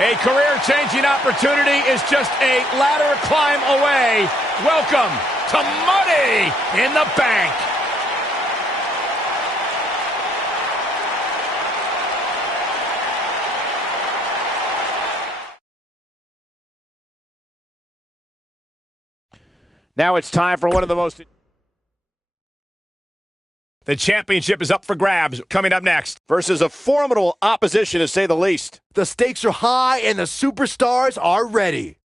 A career-changing opportunity is just a ladder climb away. Welcome to Money in the Bank. Now it's time for one of the most... The championship is up for grabs. Coming up next, versus a formidable opposition, to say the least. The stakes are high and the superstars are ready.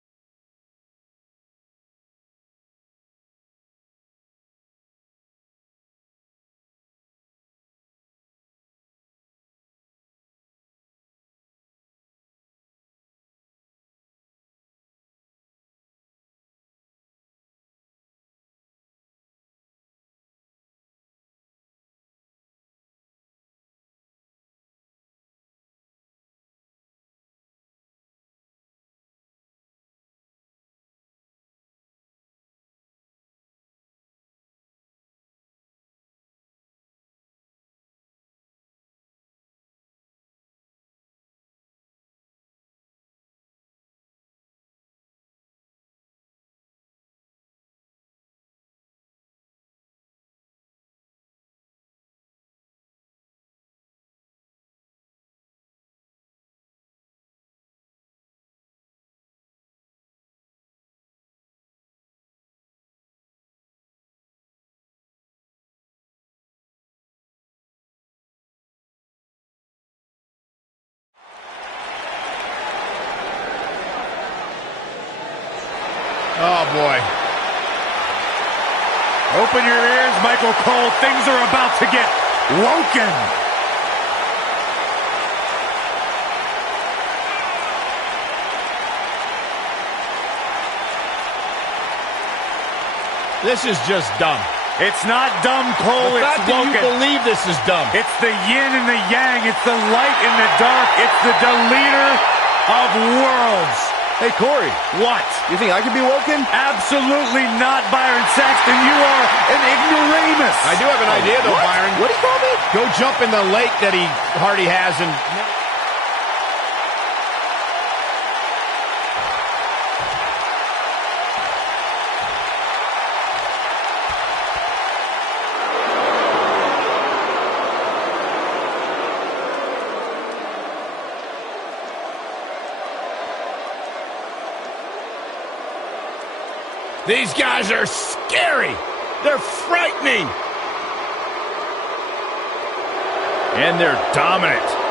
Oh, boy. Open your ears, Michael Cole. Things are about to get woken. This is just dumb. It's not dumb, Cole. The fact It's that woken. you believe this is dumb. It's the yin and the yang. It's the light and the dark. It's the deleter of worlds. Hey, Corey. What? You think I could be woken? Absolutely not, Byron Saxton. You are an ignoramus. I do have an idea, though, What? Byron. What do you call me? Go jump in the lake that Hardy has and... These guys are scary. They're frightening. And they're dominant.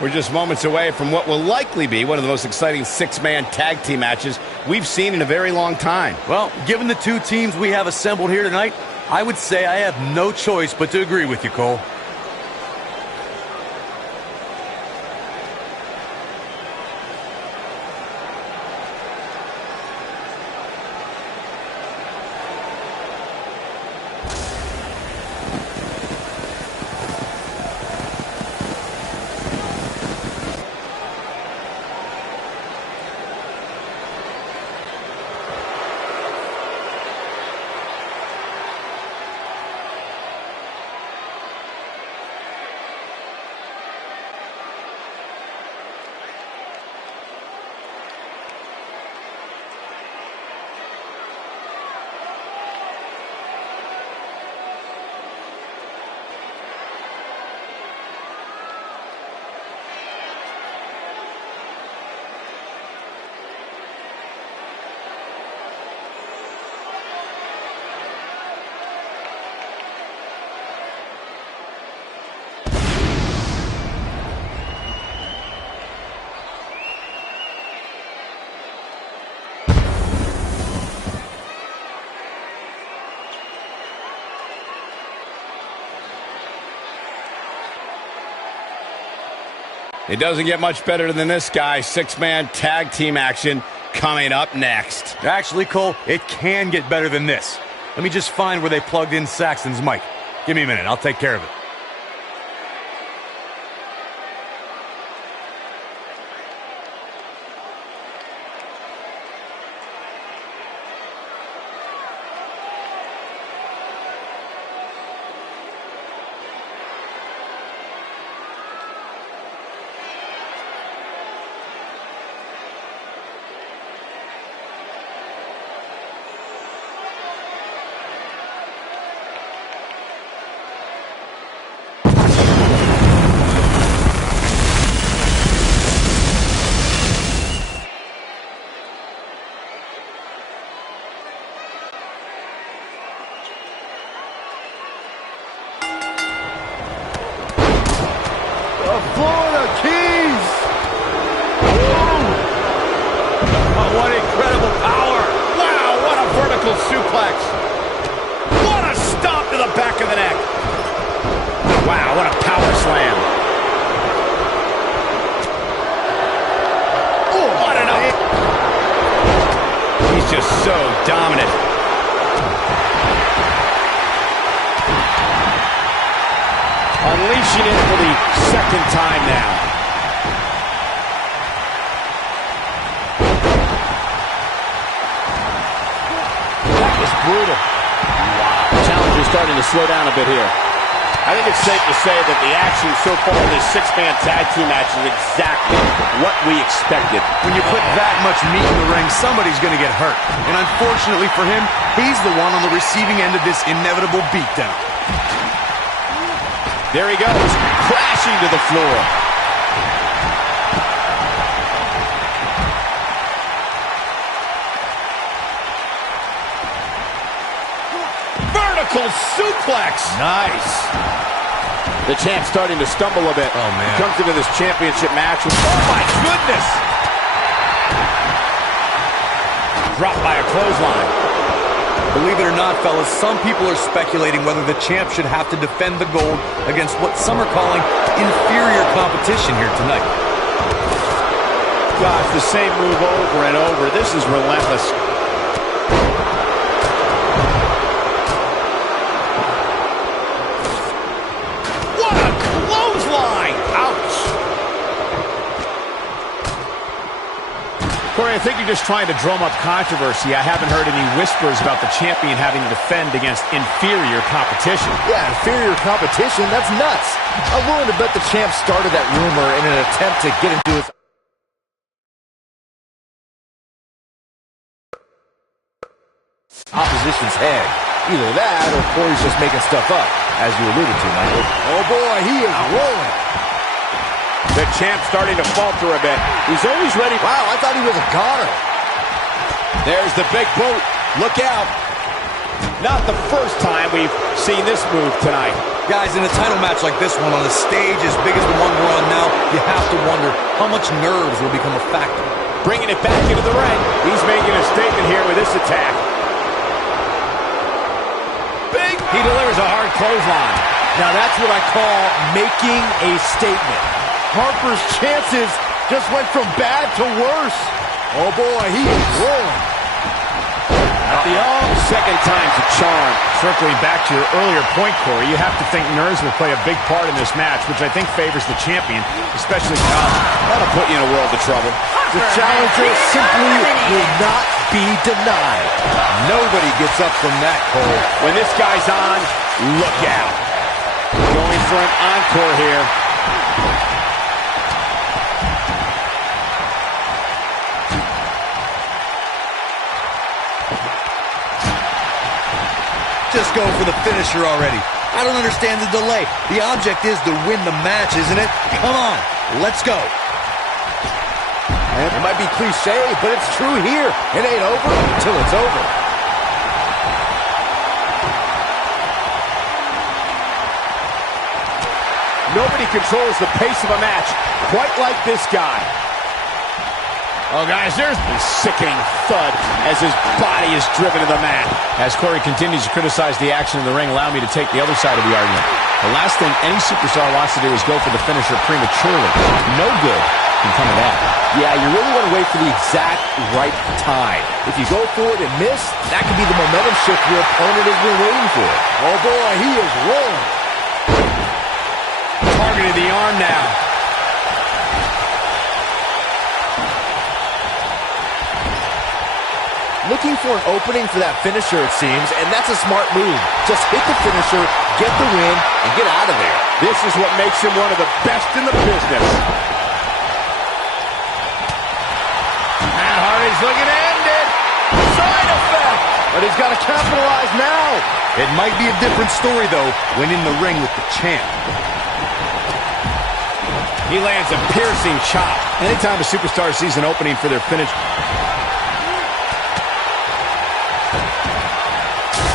We're just moments away from what will likely be one of the most exciting six-man tag team matches we've seen in a very long time. Well, given the two teams we have assembled here tonight, I would say I have no choice but to agree with you, Cole. It doesn't get much better than this, guys. Six-man tag team action coming up next. Actually, Cole, it can get better than this. Let me just find where they plugged in Saxton's mic. Give me a minute. I'll take care of it. Florida Keys! Oh, what incredible power! Wow, what a vertical suplex! What a stomp to the back of the neck! Wow, what a power slam! Oh, what an up! He's just so dominant. Unleashing it for the second time now. That was brutal. Wow. The challenger's starting to slow down a bit here. I think it's safe to say that the action so far in this six-man tag team match is exactly what we expected. When you put that much meat in the ring, somebody's going to get hurt. And unfortunately for him, he's the one on the receiving end of this inevitable beatdown. There he goes, crashing to the floor. Vertical suplex. Nice. The champ's starting to stumble a bit. Oh, man. He comes into this championship match with, oh, my goodness. Dropped by a clothesline. Believe it or not, fellas, some people are speculating whether the champ should have to defend the gold against what some are calling inferior competition here tonight. Gosh, the same move over and over. This is relentless. What a clothesline! Ouch! Corey, I think you're just trying to drum up controversy. I haven't heard any whispers about the champion having to defend against inferior competition. Yeah, inferior competition? That's nuts. I'm willing to bet the champ started that rumor in an attempt to get into his opposition's head. Either that or Corey's just making stuff up, as you alluded to, Michael. Oh boy, he is rolling. The champ's starting to falter a bit. He's always ready. Wow, I thought he was a goner. There's the big boot. Look out. Not the first time we've seen this move tonight. Guys, in a title match like this one, on a stage as big as the one we're on now, you have to wonder how much nerves will become a factor. Bringing it back into the ring. He's making a statement here with this attack. Big. He delivers a hard clothesline. Now that's what I call making a statement. Harper's chances just went from bad to worse. Oh boy, he is rolling. Second time's a charm. Circling back to your earlier point, Corey, you have to think nerves will play a big part in this match, which I think favors the champion, especially now. That'll put you in a world of trouble. The challenger simply will not be denied. Nobody gets up from that, Cole. When this guy's on, look out. Going for an encore here. Just go for the finisher already. I don't understand the delay. The object is to win the match, isn't it? Come on, let's go. It might be cliche, but it's true here. It ain't over until it's over. Nobody controls the pace of a match quite like this guy. Oh, guys, there's a sickening thud as his body is driven to the mat. As Corey continues to criticize the action in the ring, allow me to take the other side of the argument. The last thing any superstar wants to do is go for the finisher prematurely. No good can come of that. Yeah, you really want to wait for the exact right time. If you go for it and miss, that could be the momentum shift your opponent has been waiting for. Oh boy, he is rolling. Targeted the arm now. Looking for an opening for that finisher, it seems, and that's a smart move. Just hit the finisher, get the win, and get out of there. This is what makes him one of the best in the business. Matt Hardy's looking to end it. Side effect. But he's got to capitalize now. It might be a different story, though, when in the ring with the champ. He lands a piercing chop. Anytime a superstar sees an opening for their finish,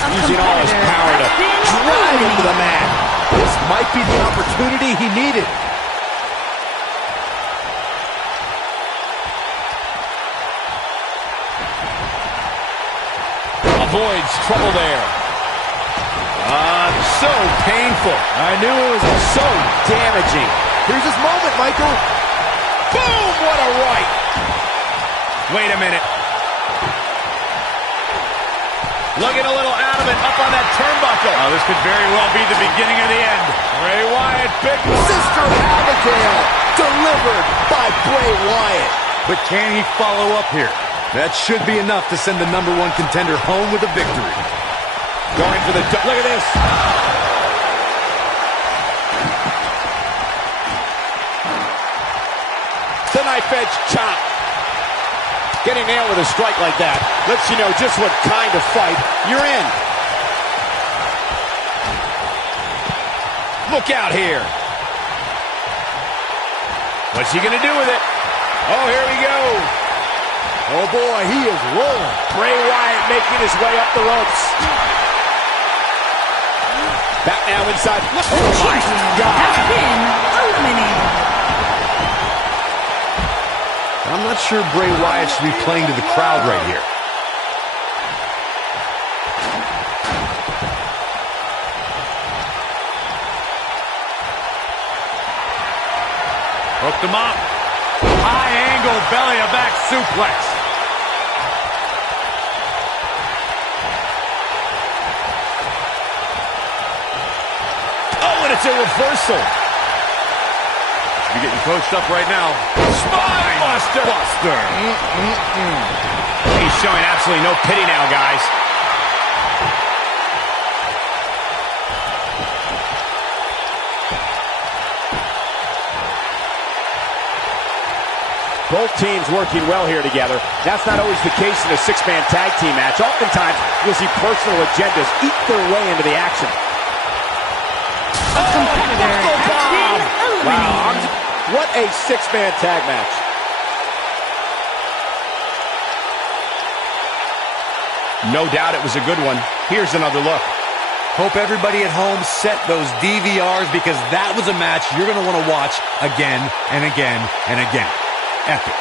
using all his power to drive him to the mat. This might be the opportunity he needed. Avoids trouble there. So painful. I knew it was so damaging. Here's his moment, Michael. Boom! What a right. Wait a minute. Looking a little out of it, up on that turnbuckle. oh, this could very well be the beginning of the end. Bray Wyatt, big Sister Abigail, delivered by Bray Wyatt. But can he follow up here? That should be enough to send the #1 contender home with a victory. Going for the... Look at this. The knife edge chop. Getting nailed with a strike like that lets you know just what kind of fight you're in. Look out here. What's he going to do with it? Oh, here we go. Oh boy, he is rolling. Bray Wyatt making his way up the ropes. Back now inside. Oh my God. Has been eliminated. I'm not sure Bray Wyatt should be playing to the crowd right here. Hooked him up. High angle belly to back suplex. Oh, and it's a reversal. You're getting coached up right now. Spine buster. He's showing absolutely no pity now, guys. Both teams working well here together. That's not always the case in a six-man tag team match. Oftentimes, you'll see personal agendas eat their way into the action. Competitor has been eliminated. Wow, what a six-man tag match. No doubt it was a good one. Here's another look. Hope everybody at home set those DVRs because that was a match you're going to want to watch again and again and again. Epic.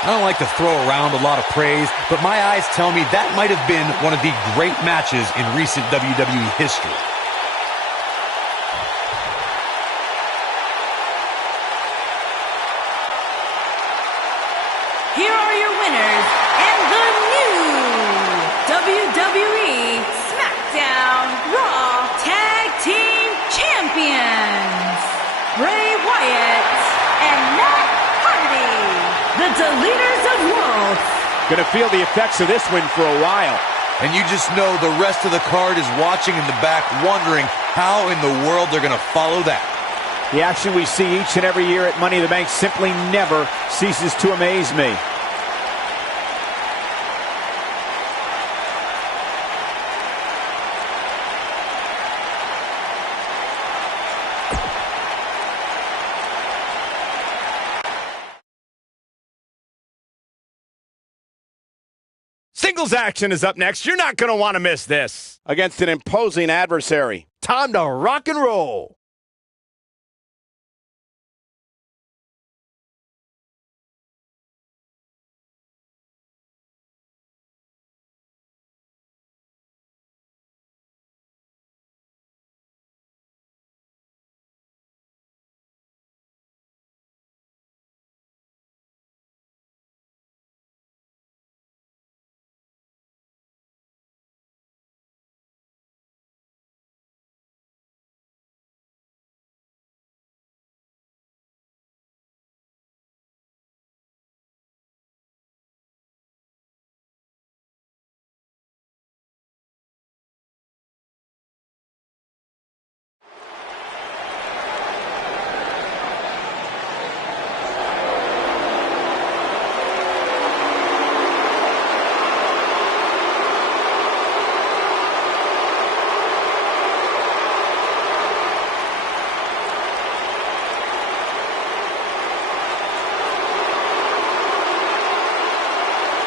I don't like to throw around a lot of praise, but my eyes tell me that might have been one of the great matches in recent WWE history. Here are your winners and the new WWE SmackDown Raw Tag Team Champions, Bray Wyatt and Matt Hardy, the Deleters of Worlds. Gonna feel the effects of this win for a while. And you just know the rest of the card is watching in the back, wondering how in the world they're going to follow that. The action we see each and every year at Money in the Bank simply never ceases to amaze me. Singles action is up next. You're not going to want to miss this. Against an imposing adversary. Time to rock and roll.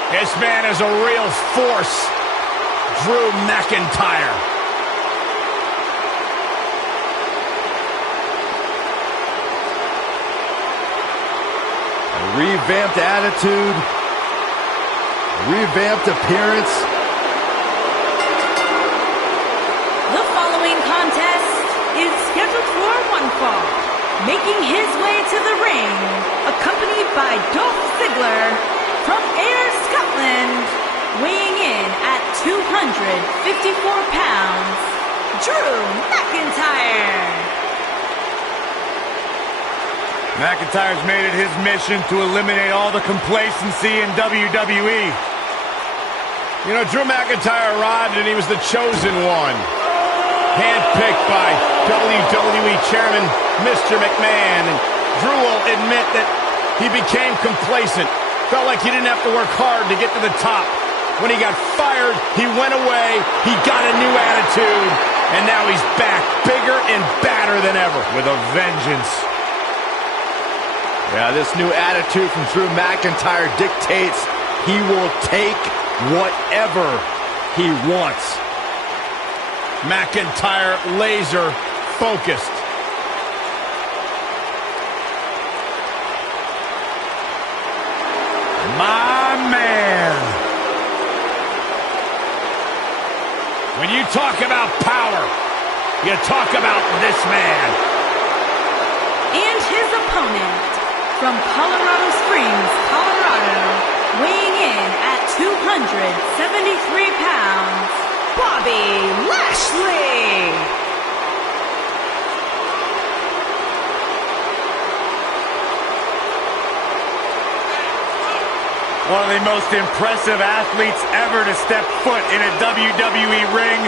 This man is a real force. Drew McIntyre. A revamped attitude. Revamped appearance. The following contest is scheduled for one fall. Making his way to the ring, accompanied by Dolph Ziggler from Ayr, Scotland, weighing in at 254 pounds, Drew McIntyre. McIntyre's made it his mission to eliminate all the complacency in WWE. You know, Drew McIntyre arrived and he was the chosen one. Handpicked by WWE Chairman Mr. McMahon. And Drew will admit that he became complacent. Felt like he didn't have to work hard to get to the top. When he got fired, he went away, he got a new attitude, and now he's back, bigger and badder than ever. With a vengeance. Yeah, this new attitude from Drew McIntyre dictates he will take whatever he wants. McIntyre laser focused. My man. When you talk about power, you talk about this man. And his opponent from Colorado Springs, Colorado, weighing in at 273 pounds, Bobby Lashley. One of the most impressive athletes ever to step foot in a WWE ring.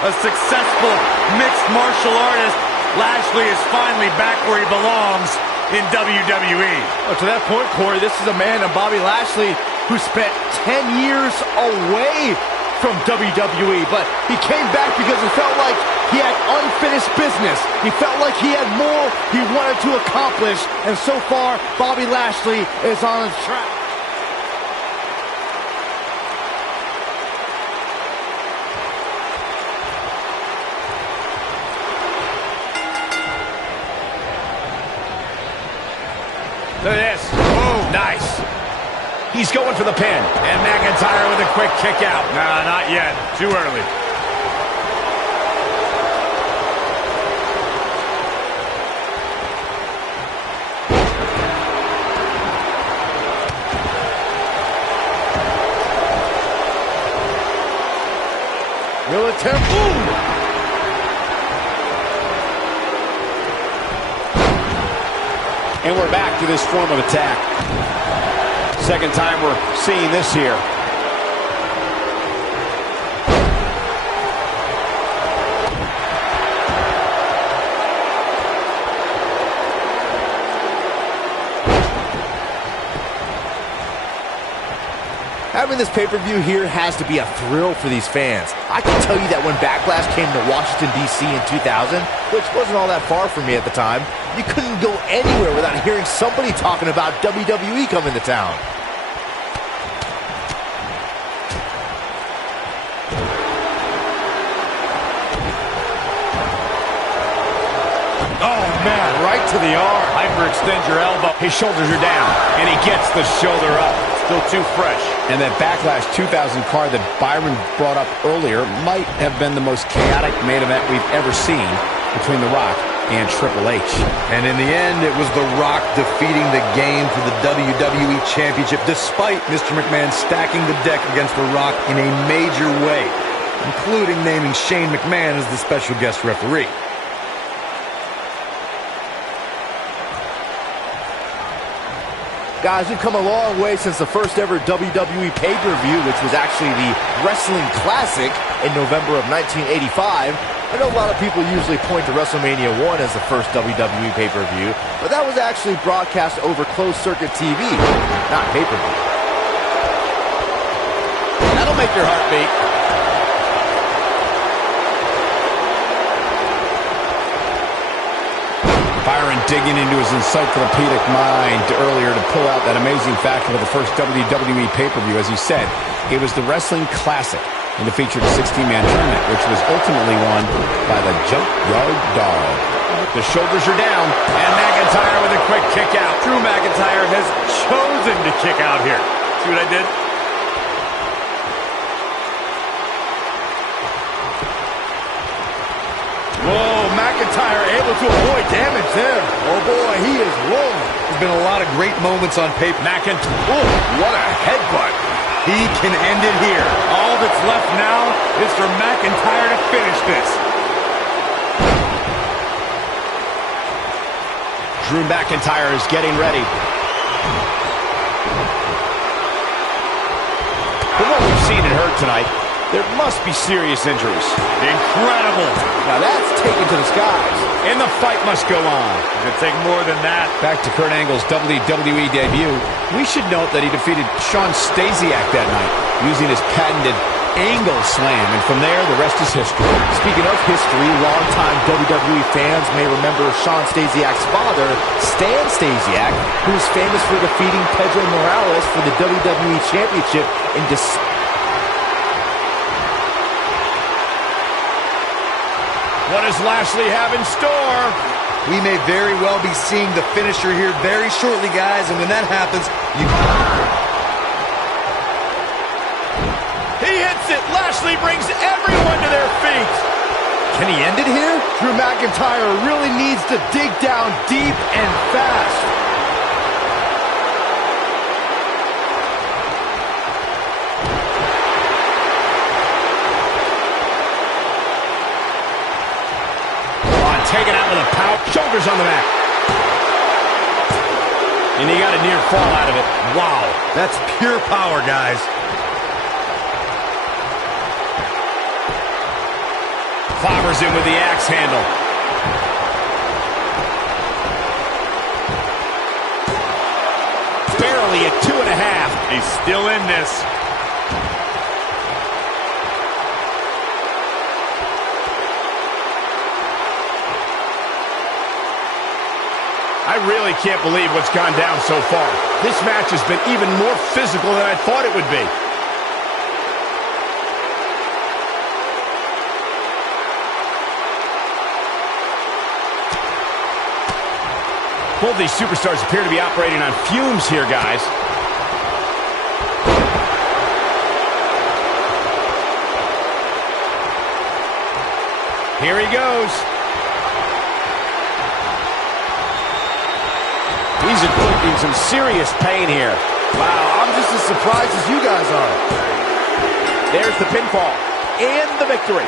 A successful mixed martial artist. Lashley is finally back where he belongs in WWE. Oh, to that point, Corey, this is a man, Bobby Lashley, who spent 10 years away from WWE, but he came back because he felt like he had unfinished business. He felt like he had more he wanted to accomplish, and so far, Bobby Lashley is on his track. Nice. He's going for the pin. And McIntyre with a quick kick out. Nah, not yet. Too early. Will attempt. Ooh! And we're back to this form of attack. Second time we're seeing this here. Having this pay-per-view here has to be a thrill for these fans. I can tell you that when Backlash came to Washington, D.C. in 2000, which wasn't all that far from me at the time, you couldn't go anywhere without hearing somebody talking about WWE coming to town. Oh, man, right to the arm. Hyperextend your elbow. His shoulders are down, and he gets the shoulder up. Still too fresh. And that Backlash 2000 card that Byron brought up earlier might have been the most chaotic main event we've ever seen between The Rock and Triple H. And in the end, it was The Rock defeating the Game for the WWE Championship, despite Mr. McMahon stacking the deck against The Rock in a major way, including naming Shane McMahon as the special guest referee. Guys, we've come a long way since the first ever WWE pay-per-view, which was actually the Wrestling Classic in November of 1985. I know a lot of people usually point to WrestleMania 1 as the first WWE pay-per-view, but that was actually broadcast over closed-circuit TV, not pay-per-view. That'll make your heart beat. Byron digging into his encyclopedic mind earlier to pull out that amazing fact of the first WWE pay-per-view. As he said, it was the Wrestling Classic, and it featured a 16-man tournament, which was ultimately won by the Junkyard Dog. The shoulders are down, and McIntyre with a quick kick out. Drew McIntyre has chosen to kick out here. See what I did? Whoa, McIntyre able to avoid damage there. Oh boy, he is rolling. There's been a lot of great moments on paper. Oh, what a headbutt. He can end it here. All that's left now is for McIntyre to finish this. Drew McIntyre is getting ready. From what we've seen and heard tonight, there must be serious injuries. Incredible. Now that's taken to the skies. And the fight must go on. It could take more than that. Back to Kurt Angle's WWE debut, we should note that he defeated Shawn Stasiak that night using his patented Angle Slam, and from there, the rest is history. Speaking of history, longtime WWE fans may remember Shawn Stasiak's father, Stan Stasiak, who was famous for defeating Pedro Morales for the WWE Championship in December. What does Lashley have in store? We may very well be seeing the finisher here very shortly, guys, and when that happens, He hits it. Lashley brings everyone to their feet. Can he end it here? Drew McIntyre really needs to dig down deep and fast. Taken out with a power. Shoulders on the mat. And he got a near fall out of it. Wow. That's pure power, guys. Clobbers in with the axe handle. Barely at 2.5. He's still in this. I really can't believe what's gone down so far. This match has been even more physical than I thought it would be. Both these superstars appear to be operating on fumes here, guys. Here he goes. He's inflicting some serious pain here. Wow, I'm just as surprised as you guys are. There's the pinfall and the victory.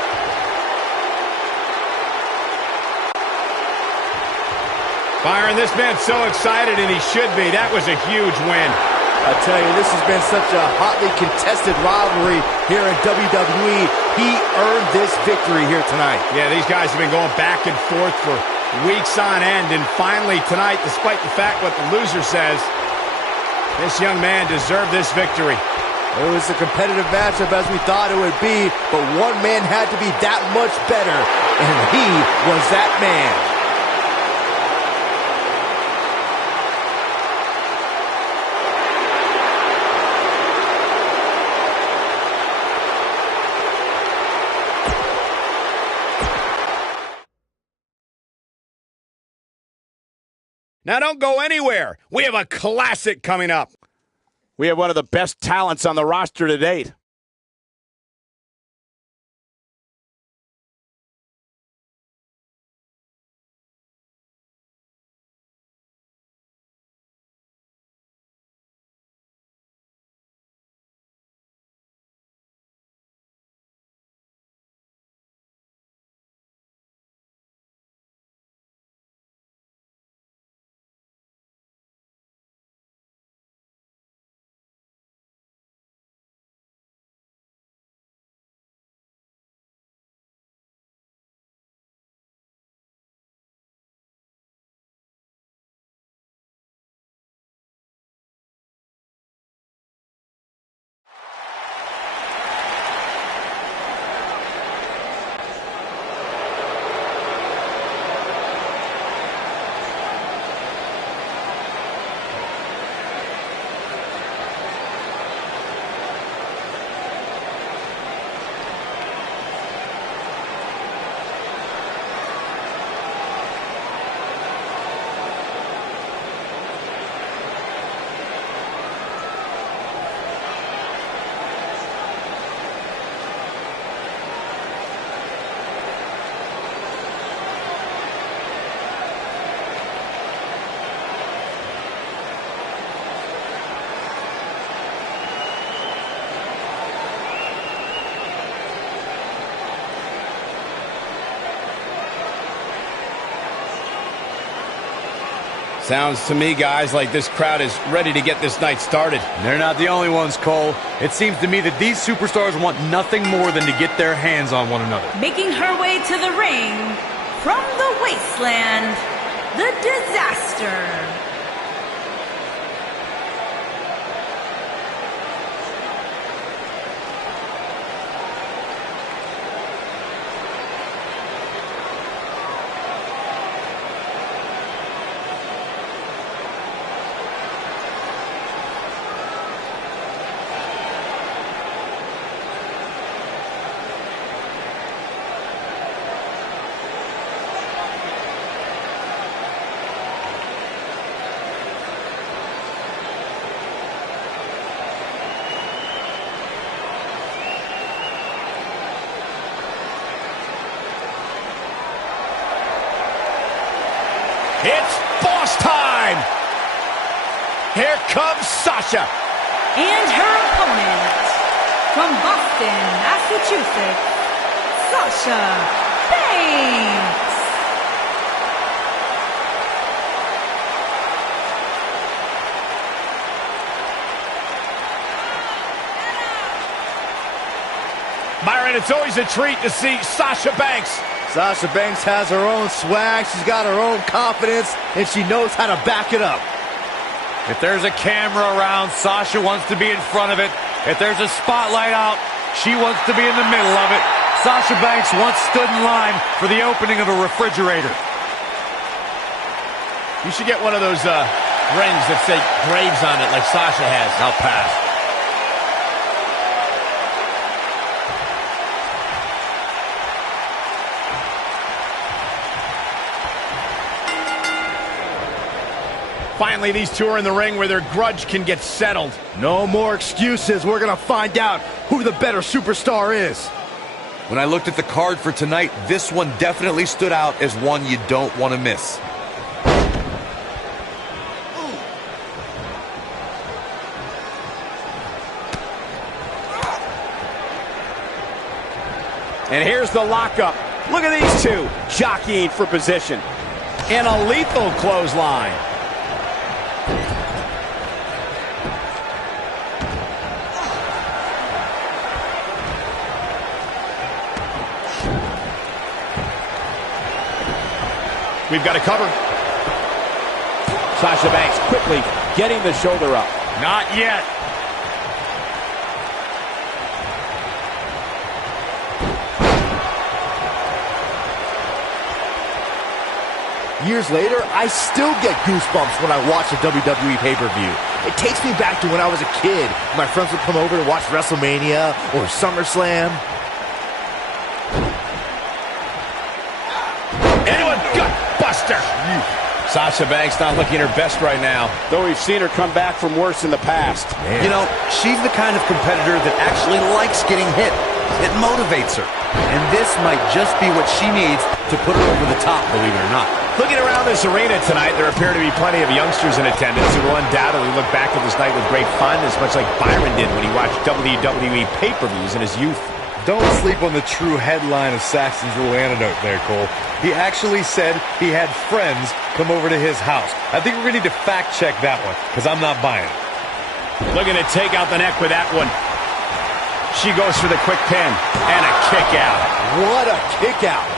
Byron, this man's so excited, and he should be. That was a huge win. I tell you, this has been such a hotly contested rivalry here in WWE. He earned this victory here tonight. Yeah, these guys have been going back and forth for weeks on end, and finally tonight, despite the fact what the loser says, this young man deserved this victory. It was a competitive matchup as we thought it would be, but one man had to be that much better, and he was that man. Now don't go anywhere. We have a classic coming up. We have one of the best talents on the roster to date. Sounds to me, guys, like this crowd is ready to get this night started. They're not the only ones, Cole. It seems to me that these superstars want nothing more than to get their hands on one another. Making her way to the ring from the wasteland, the Disaster. It's boss time! Here comes Sasha. And her opponent, from Boston, Massachusetts, Sasha Banks. Byron, it's always a treat to see Sasha Banks. Sasha Banks has her own swag, she's got her own confidence, and she knows how to back it up. If there's a camera around, Sasha wants to be in front of it. If there's a spotlight out, she wants to be in the middle of it. Sasha Banks once stood in line for the opening of a refrigerator. You should get one of those rings that say Graves on it like Sasha has. I'll pass. Finally, these two are in the ring where their grudge can get settled. No more excuses. We're going to find out who the better superstar is. When I looked at the card for tonight, this one definitely stood out as one you don't want to miss. And here's the lockup. Look at these two jockeying for position. And a lethal clothesline. We've got a cover. Sasha Banks quickly getting the shoulder up. Not yet. Years later, I still get goosebumps when I watch a WWE pay-per-view. It takes me back to when I was a kid. My friends would come over to watch WrestleMania or SummerSlam. Anyone gut buster. Sasha Banks not looking her best right now, though we've seen her come back from worse in the past. Man. You know, she's the kind of competitor that actually likes getting hit. It motivates her. And this might just be what she needs to put her over the top, believe it or not. Looking around this arena tonight, there appear to be plenty of youngsters in attendance who will undoubtedly look back at this night with great fun, as much like Byron did when he watched WWE pay-per-views in his youth. Don't sleep on the true headline of Saxton's little anecdote there, Cole. He actually said he had friends come over to his house. I think we're going to need to fact-check that one, because I'm not buying it. Looking to take out the neck with that one. She goes for the quick pin and a kick out. What a kick out.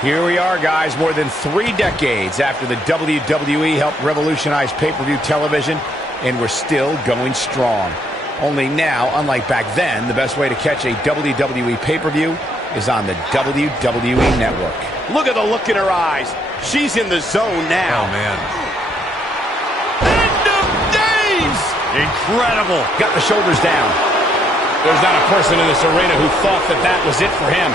Here we are, guys, more than 3 decades after the WWE helped revolutionize pay-per-view television, and we're still going strong. Only now, unlike back then, the best way to catch a WWE pay-per-view is on the WWE Network. Look at the look in her eyes. She's in the zone now. Oh, man. End of days! Incredible. Got the shoulders down. There's not a person in this arena who thought that that was it for him.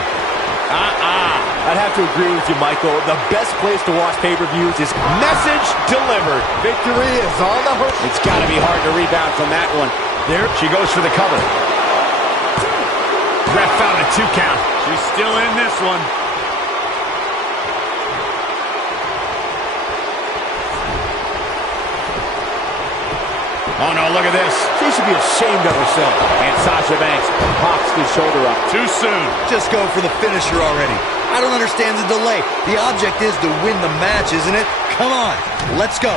I'd have to agree with you, Michael. The best place to watch pay-per-views is Message delivered. victory is on the horizon. It's got to be hard to rebound from that one. There she goes for the cover. Ref found a 2 count. She's still in this one. Oh, no, look at this. She should be ashamed of herself. And Sasha Banks pops the shoulder up. Too soon. Just go for the finisher already. I don't understand the delay. The object is to win the match, isn't it? Come on, let's go.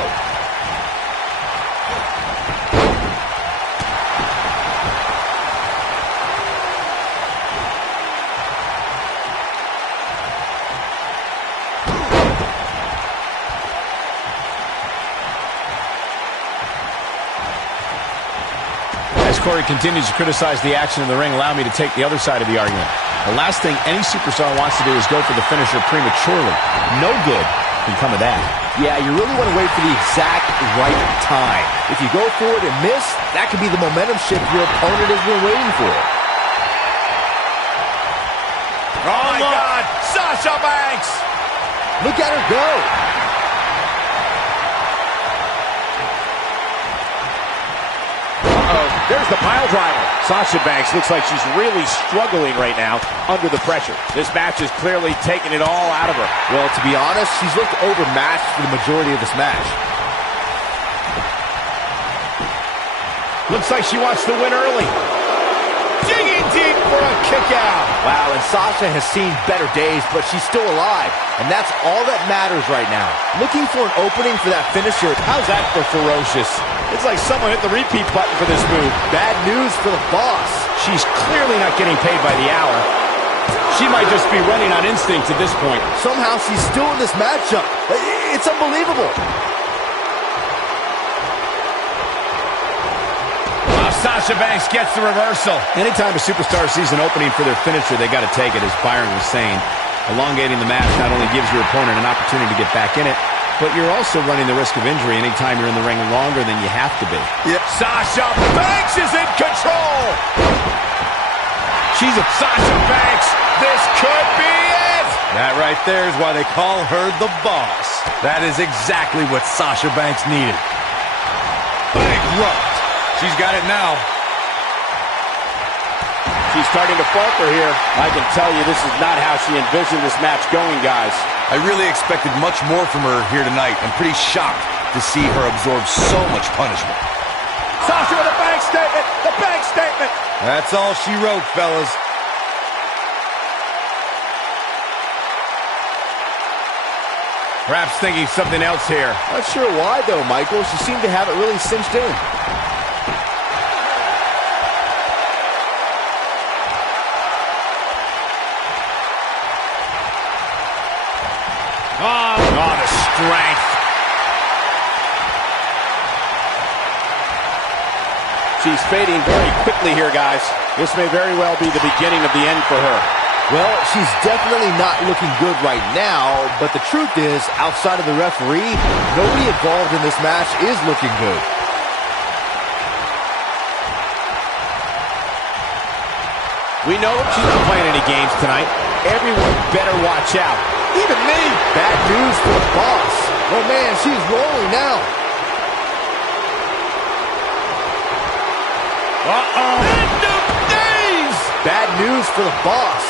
As Corey continues to criticize the action in the ring, allow me to take the other side of the argument. The last thing any superstar wants to do is go for the finisher prematurely. No good can come of that. Yeah, you really want to wait for the exact right time. If you go for it and miss, that could be the momentum shift your opponent has been waiting for. Oh, my God! Sasha Banks! Look at her go. There's the pile driver. Sasha Banks looks like she's really struggling right now under the pressure. This match is clearly taking it all out of her. Well, to be honest, she's looked overmatched for the majority of this match. Looks like she wants to win early. Digging deep for a kick out. Wow, and Sasha has seen better days, but she's still alive. And that's all that matters right now. Looking for an opening for that finisher. How's that for ferocious? It's like someone hit the repeat button for this move. Bad news for the boss. She's clearly not getting paid by the hour. She might just be running on instinct at this point. Somehow she's still in this matchup. It's unbelievable. Sasha Banks gets the reversal. Anytime a superstar sees an opening for their finisher, they got to take it, as Byron was saying. Elongating the match not only gives your opponent an opportunity to get back in it, but you're also running the risk of injury anytime you're in the ring longer than you have to be. Yep. Sasha Banks is in control. She's a Sasha Banks. This could be it. That right there is why they call her the boss. That is exactly what Sasha Banks needed. Bankrupt. She's got it now. She's starting to falter here. I can tell you this is not how she envisioned this match going, guys. I really expected much more from her here tonight. I'm pretty shocked to see her absorb so much punishment. Sasha with a bank statement. The bank statement. That's all she wrote, fellas. Perhaps thinking something else here. Not sure why, though, Michael. She seemed to have it really cinched in. Oh, the strength. She's fading very quickly here, guys. This may very well be the beginning of the end for her. Well, she's definitely not looking good right now, but the truth is, outside of the referee, nobody involved in this match is looking good. We know she's not playing any games tonight. Everyone better watch out. Even me. Bad news for the boss. Oh, man, she's rolling now. Uh-oh. End of days. Bad news for the boss.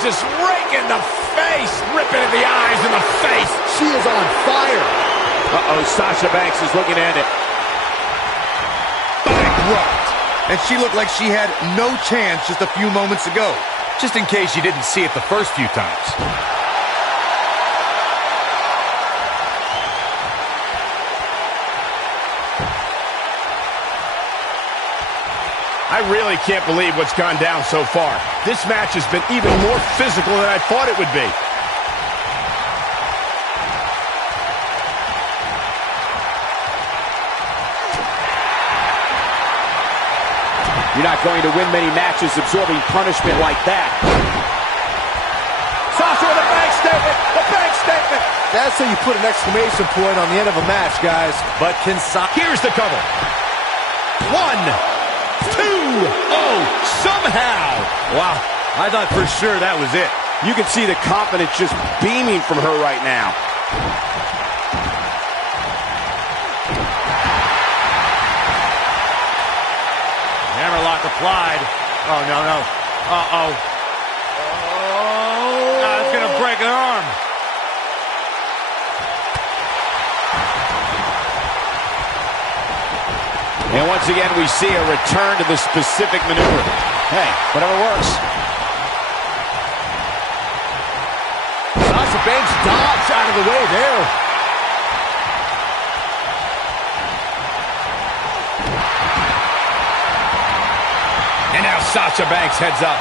Just raking the face, ripping in the eyes in the face. She is on fire. Uh-oh, Sasha Banks is looking at it. Bankrupt. And she looked like she had no chance just a few moments ago. Just in case you didn't see it the first few times. I really can't believe what's gone down so far. This match has been even more physical than I thought it would be. You're not going to win many matches absorbing punishment like that. Sasha with a bank statement. The bank statement. That's how you put an exclamation point on the end of a match, guys. But can Sasha... Here's the cover. 1, 2. Oh, somehow. Wow, I thought for sure that was it. You can see the confidence just beaming from her right now. Hammerlock applied. Oh, no. Uh-oh. Oh. It's going to break an arm. And once again, we see a return to the specific maneuver. Hey, whatever works. Sasha Banks dodged out of the way there. And now Sasha Banks heads up.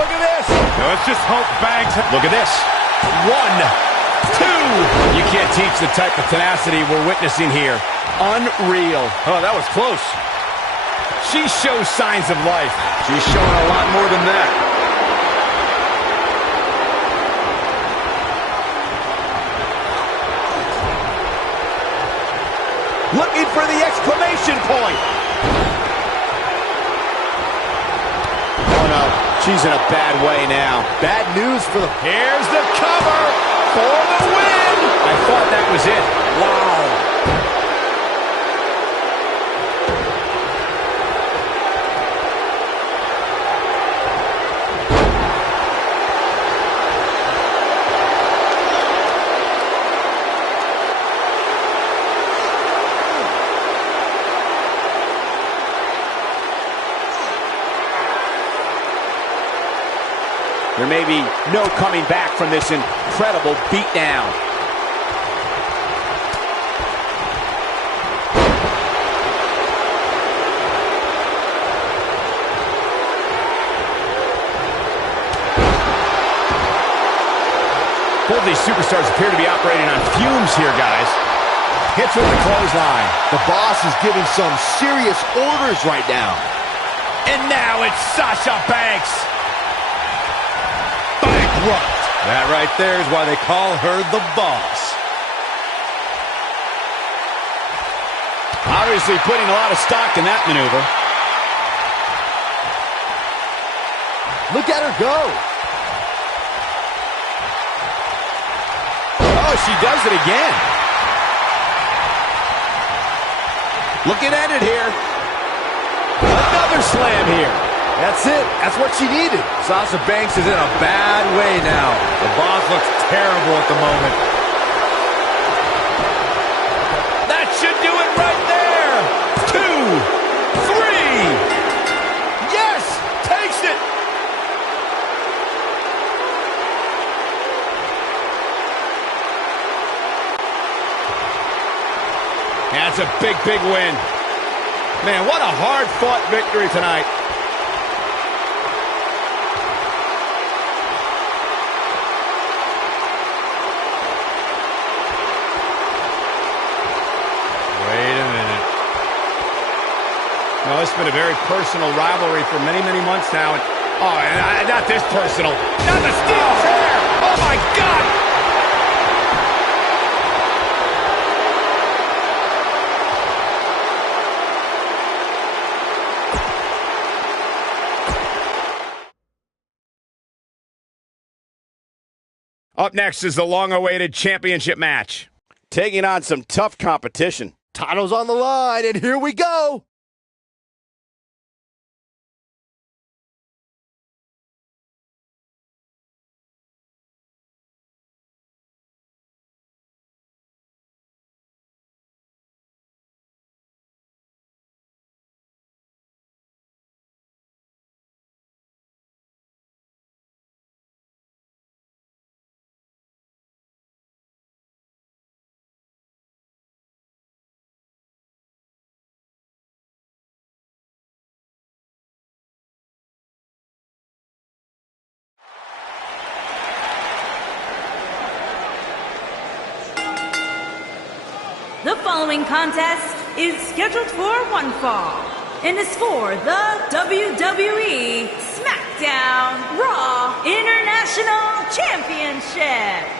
Look at this. Now let's just hope Banks... Look at this. 1, 2. You can't teach the type of tenacity we're witnessing here. Unreal. Oh, that was close. She shows signs of life. She's showing a lot more than that. Looking for the exclamation point. Oh, no. She's in a bad way now. Bad news for the... Here's the cover for the win. I thought that was it. Wow. There may be no coming back from this incredible beatdown. Both these superstars appear to be operating on fumes here, guys. Hits with the clothesline. The boss is giving some serious orders right now. And now it's Sasha Banks. abrupt. That right there is why they call her the boss. Obviously putting a lot of stock in that maneuver. Look at her go. Oh, she does it again. Looking at it here. Another slam here. That's it. That's what she needed. Sasha Banks is in a bad way now. The boss looks terrible at the moment. That should do it right there. 2, 3. Yes, takes it. That's a big, big win. Man, what a hard-fought victory tonight. Wait a minute. No, it's been a very personal rivalry for many, many months now. And not this personal. Not the steel chair. Oh, my God. Up next is the long-awaited championship match. Taking on some tough competition. Title's on the line, and here we go. The following contest is scheduled for one fall and is for the WWE SmackDown Raw International Championship.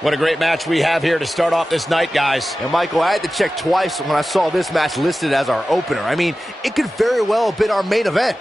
What a great match we have here to start off this night, guys. And Michael, I had to check twice when I saw this match listed as our opener. I mean, it could very well have been our main event.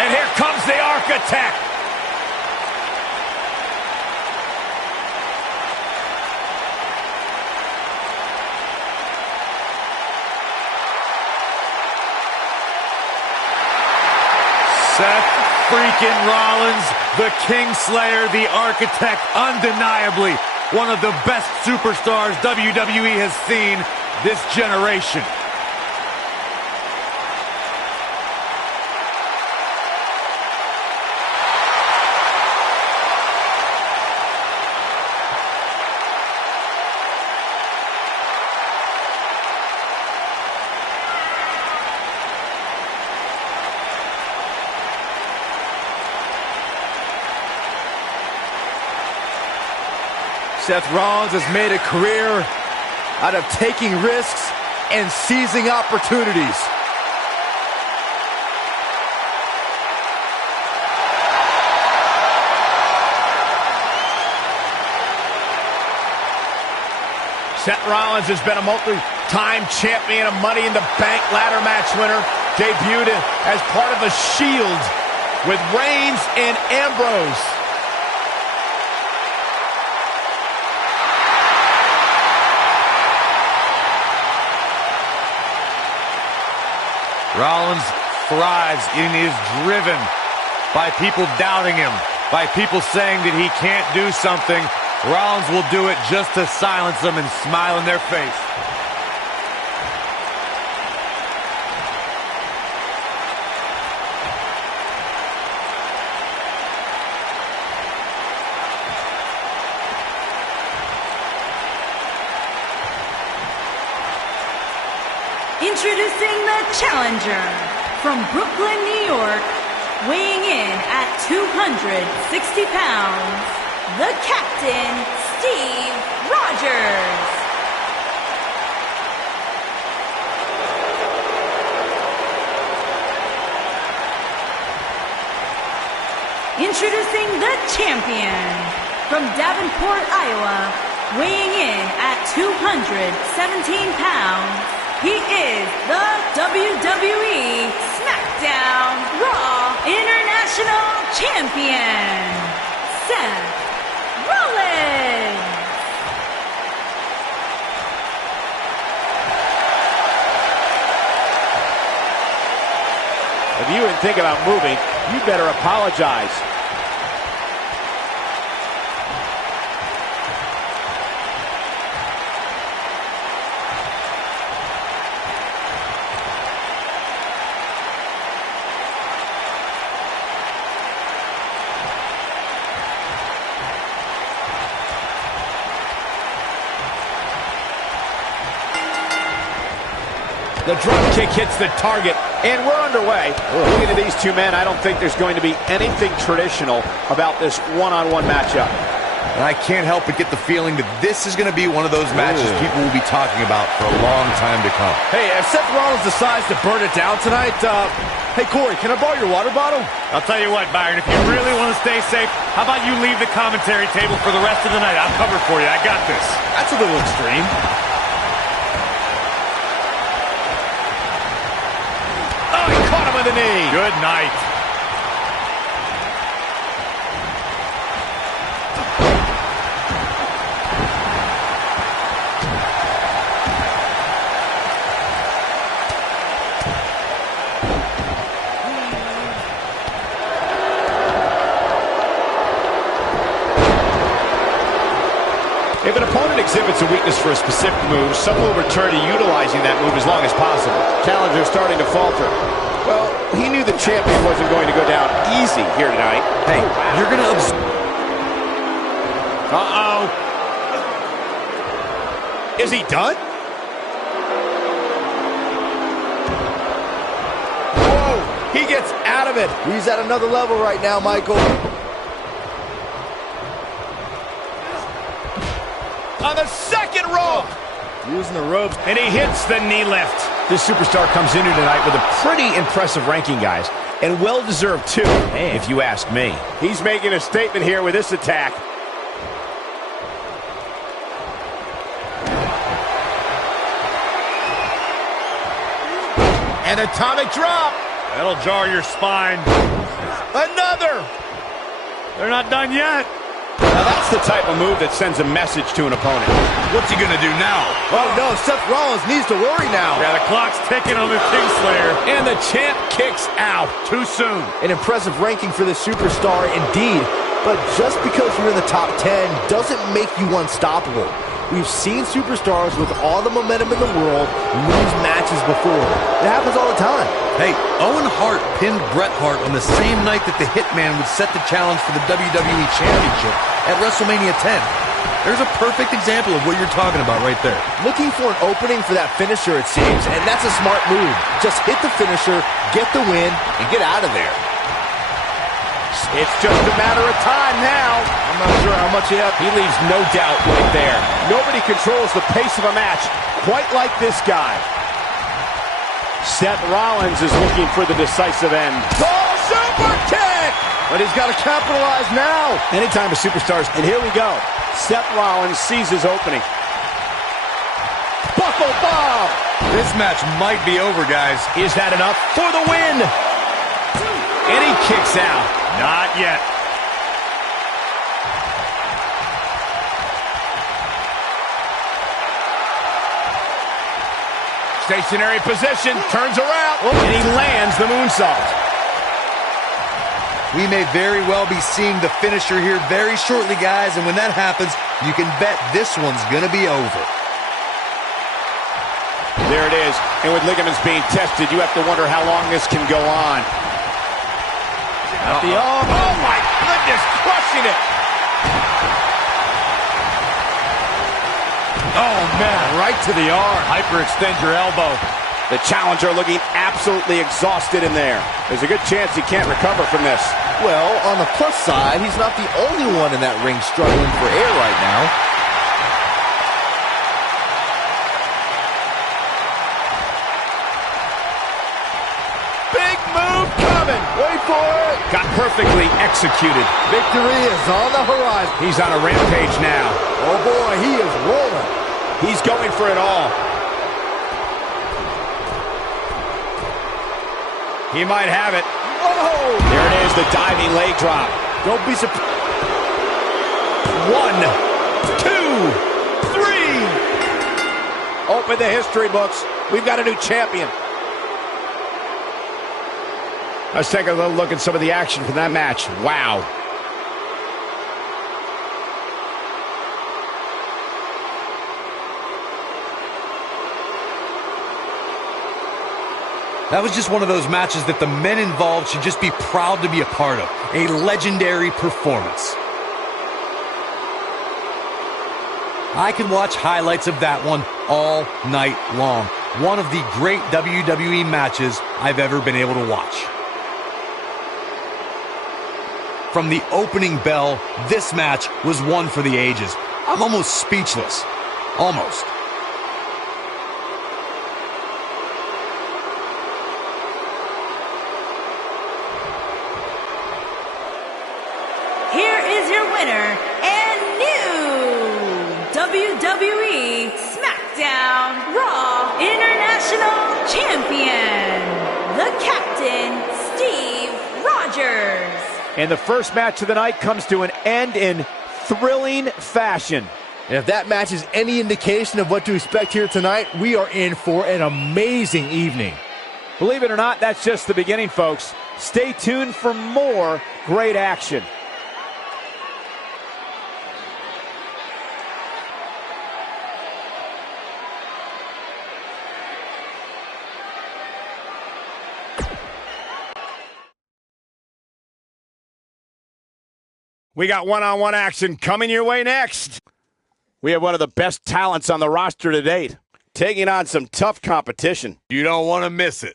And here comes the Architect. Seth freaking Rollins, the Kingslayer, the Architect, undeniably one of the best superstars WWE has seen this generation. Seth Rollins has made a career out of taking risks and seizing opportunities. Seth Rollins has been a multi-time champion, a Money in the Bank ladder match winner, debuted as part of a Shield with Reigns and Ambrose. Rollins thrives and is driven by people doubting him, by people saying that he can't do something. Rollins will do it just to silence them and smile in their face. Introducing the challenger from Brooklyn, New York, weighing in at 260 pounds, the Captain, Steve Rogers. Introducing the champion from Davenport, Iowa, weighing in at 217 pounds. He is the WWE SmackDown Raw International Champion, Seth Rollins. If you didn't think about moving, you better apologize. The drop kick hits the target. And we're underway. Looking at these two men, I don't think there's going to be anything traditional about this one-on-one matchup. And I can't help but get the feeling that this is going to be one of those matches people will be talking about for a long time to come. Hey, if Seth Rollins decides to burn it down tonight, hey, Corey, can I borrow your water bottle? I'll tell you what, Byron, if you really want to stay safe, how about you leave the commentary table for the rest of the night? I'll cover for you. I got this. That's a little extreme. With the knee. Good night. If an opponent exhibits a weakness for a specific move, some will return to utilizing that move as long as possible. Challenger starting to falter. Well, he knew the champion wasn't going to go down easy here tonight. Hey, you're going to Uh-oh. Is he done? Whoa, he gets out of it. He's at another level right now, Michael. On the second rope. Using the ropes. And he hits the knee lift. This superstar comes in here tonight with a pretty impressive ranking, guys. And well-deserved, too, if you ask me. He's making a statement here with this attack. An atomic drop. That'll jar your spine. Another. They're not done yet. Now that's the type of move that sends a message to an opponent. What's he going to do now? Oh, no, Seth Rollins needs to worry now. Yeah, the clock's ticking on the Kingslayer. And the champ kicks out. Too soon. An impressive ranking for this superstar indeed, but just because you're in the top 10 doesn't make you unstoppable. We've seen superstars with all the momentum in the world lose matches before. It happens all the time. Hey, Owen Hart pinned Bret Hart on the same night that the Hitman would set the challenge for the WWE Championship at WrestleMania 10. There's a perfect example of what you're talking about right there. Looking for an opening for that finisher, it seems, and that's a smart move. Just hit the finisher, get the win, and get out of there. It's just a matter of time now. I'm not sure how much he has. He leaves no doubt right there. Nobody controls the pace of a match quite like this guy. Seth Rollins is looking for the decisive end. Oh, super kick! But he's got to capitalize now. Anytime a superstar's... And here we go. Seth Rollins sees his opening. buckle bomb. This match might be over, guys. Is that enough for the win? And he kicks out. Not yet. Stationary position, turns around, and he lands the moonsault. We may very well be seeing the finisher here very shortly, guys, and when that happens, you can bet this one's gonna be over. There it is, and with ligaments being tested, you have to wonder how long this can go on. Oh my goodness, crushing it. Oh, man, right to the arm. Hyperextend your elbow. The challenger looking absolutely exhausted in there. There's a good chance he can't recover from this. Well, on the plus side, he's not the only one in that ring struggling for air right now. Big move coming. Wait for it. Got perfectly executed. Victory is on the horizon. He's on a rampage now. Oh, boy, he is rolling. He's going for it all. He might have it. Oh! There it is, the diving leg drop. Don't be surprised. 1, 2, 3. Open the history books. We've got a new champion. Let's take a little look at some of the action from that match. Wow. That was just one of those matches that the men involved should just be proud to be a part of. A legendary performance. I could watch highlights of that one all night long. One of the great WWE matches I've ever been able to watch. From the opening bell, this match was one for the ages. I'm almost speechless. Almost. Here is your winner and new WWE SmackDown Raw International Champion, the Captain, Steve Rogers. And the first match of the night comes to an end in thrilling fashion. And if that match is any indication of what to expect here tonight, we are in for an amazing evening. Believe it or not, that's just the beginning, folks. Stay tuned for more great action. We got one-on-one action coming your way next. We have one of the best talents on the roster to date, taking on some tough competition. You don't want to miss it.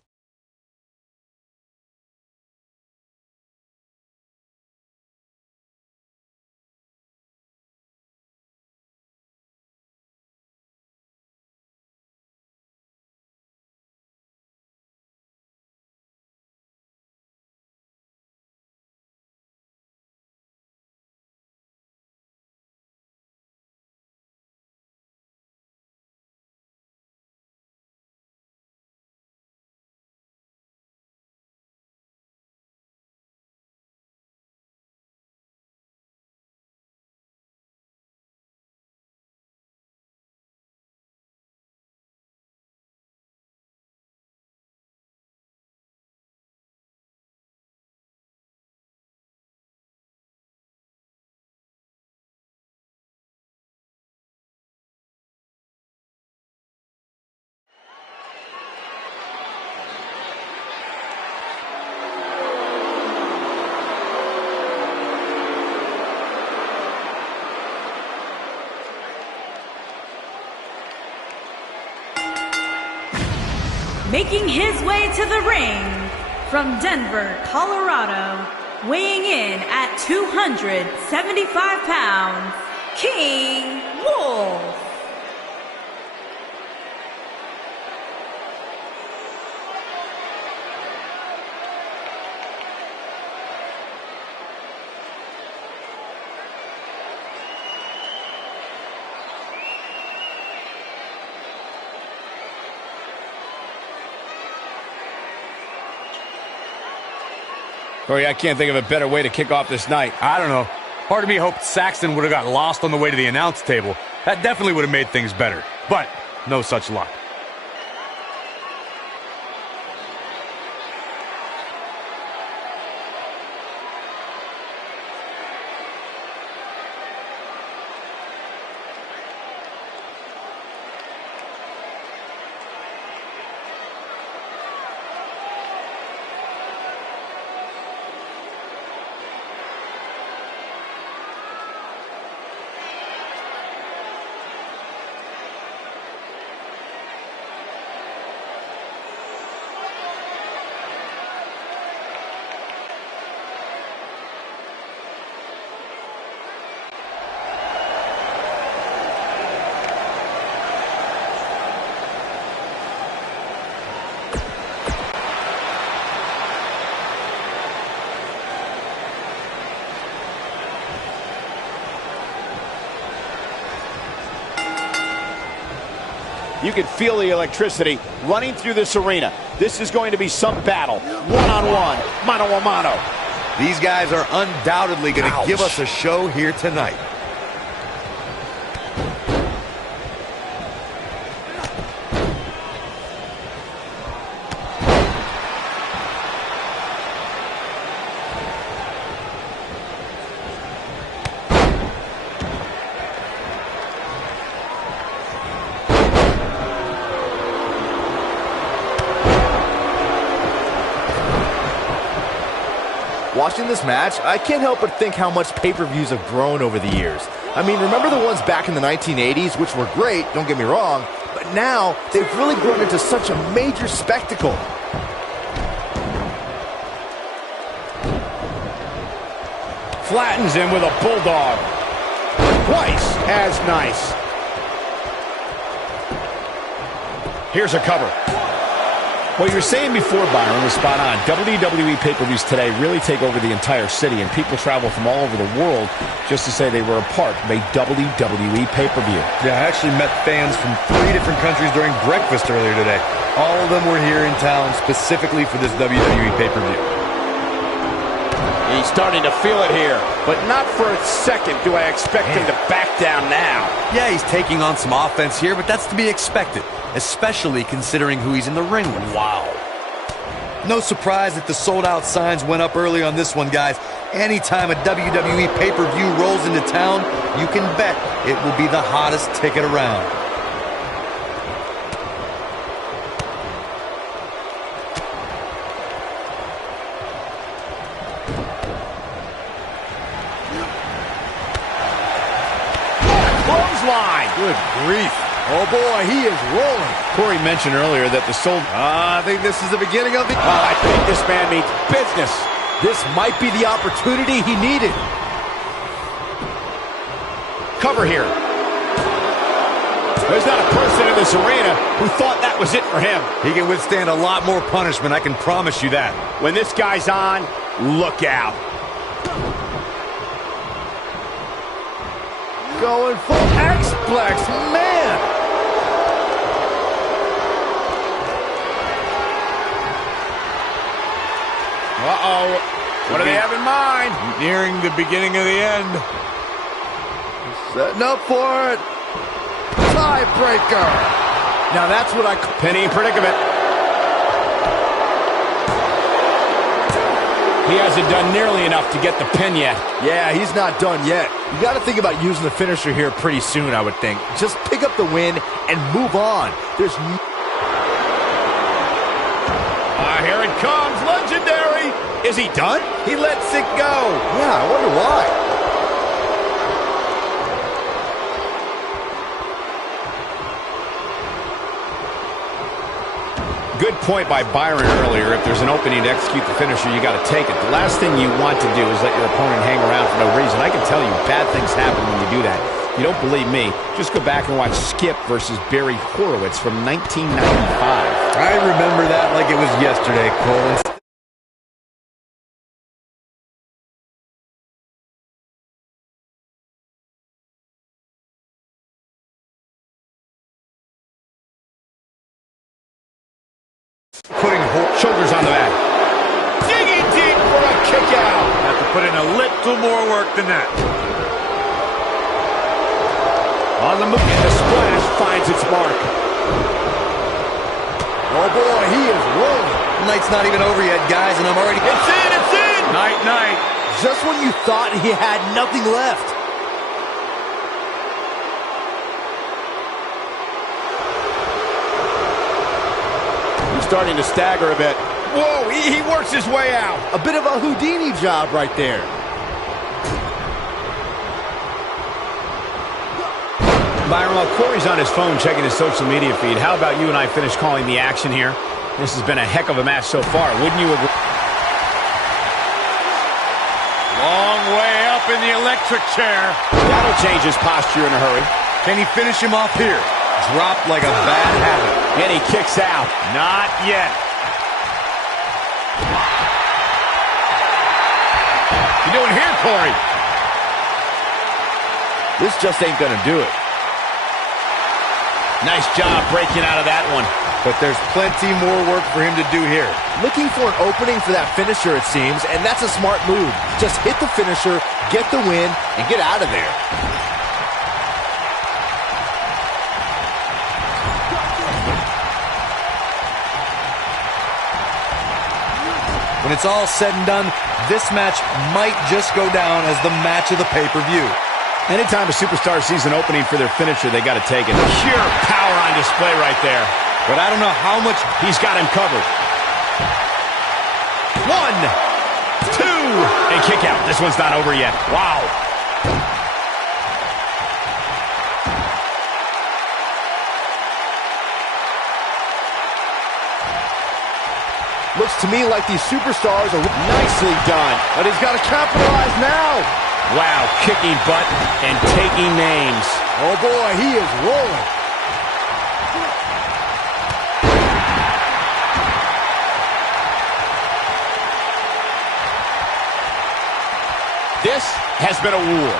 Making his way to the ring from Denver, Colorado, weighing in at 275 pounds, King Wolf. Corey, I can't think of a better way to kick off this night. I don't know. Part of me hoped Saxton would have got lost on the way to the announce table. That definitely would have made things better. But no such luck. You can feel the electricity running through this arena. This is going to be some battle. One-on-one, mano-a-mano. These guys are undoubtedly going to give us a show here tonight. Watching this match, I can't help but think how much pay-per-views have grown over the years. I mean, remember the ones back in the 1980s, which were great, don't get me wrong, but now they've really grown into such a major spectacle. Flattens him with a bulldog. Twice as nice. Here's a cover. What you were saying before, Byron, was spot on. WWE pay-per-views today really take over the entire city, and people travel from all over the world just to say they were a part of a WWE pay-per-view. Yeah, I actually met fans from 3 different countries during breakfast earlier today. All of them were here in town specifically for this WWE pay-per-view. He's starting to feel it here, but not for a second do I expect him to back down now. Yeah, he's taking on some offense here, but that's to be expected, especially considering who he's in the ring with. Wow. No surprise that the sold-out signs went up early on this one, guys. Anytime a WWE pay-per-view rolls into town, you can bet it will be the hottest ticket around. Clothesline. Good grief. Oh boy, he is rolling. Corey mentioned earlier that the sold... I think this is the beginning of the... I think this man means business. This might be the opportunity he needed. Cover here. There's not a person in this arena who thought that was it for him. He can withstand a lot more punishment, I can promise you that. When this guy's on, look out. Going full X-Plex, man. Uh-oh. What do they have in mind? Nearing the beginning of the end. Setting up for it. Tiebreaker. Now that's what I... Penny predicament. He hasn't done nearly enough to get the pin yet. Yeah, he's not done yet. You got to think about using the finisher here pretty soon, I would think. Just pick up the win and move on. There's... Here it comes. Legendary. Is he done? He lets it go. Yeah, I wonder why. Good point by Byron earlier. If there's an opening to execute the finisher, you got to take it. The last thing you want to do is let your opponent hang around for no reason. I can tell you, bad things happen when you do that. You don't believe me? Just go back and watch Skip versus Barry Horowitz from 1995. I remember that like it was yesterday, Cole. Putting shoulders on the mat. Digging deep for a kick out. Have to put in a little more work than that. On the move, and the splash finds its mark. Oh boy, he is rolling. The night's not even over yet, guys, and I'm already... It's in, it's in! Night, night. Just when you thought he had nothing left. He's starting to stagger a bit. Whoa, he works his way out. A bit of a Houdini job right there. Byron, while Corey's on his phone checking his social media feed, how about you and I finish calling the action here? This has been a heck of a match so far. Wouldn't you agree? Long way up in the electric chair. That'll change his posture in a hurry. Can he finish him off here? Dropped like a bad habit. And he kicks out. Not yet. You doing here, Corey? This just ain't gonna do it. Nice job breaking out of that one. But there's plenty more work for him to do here. Looking for an opening for that finisher, it seems, and that's a smart move. Just hit the finisher, get the win, and get out of there. When it's all said and done, this match might just go down as the match of the pay-per-view. Anytime a superstar sees an opening for their finisher, they got to take it. Pure power on display right there. But I don't know how much... He's got him covered. 1, 2, and kick out. This one's not over yet. Wow. Looks to me like these superstars are... Nicely done. But he's got to capitalize now. Wow, kicking butt and taking names. Oh boy, he is rolling. This has been a war.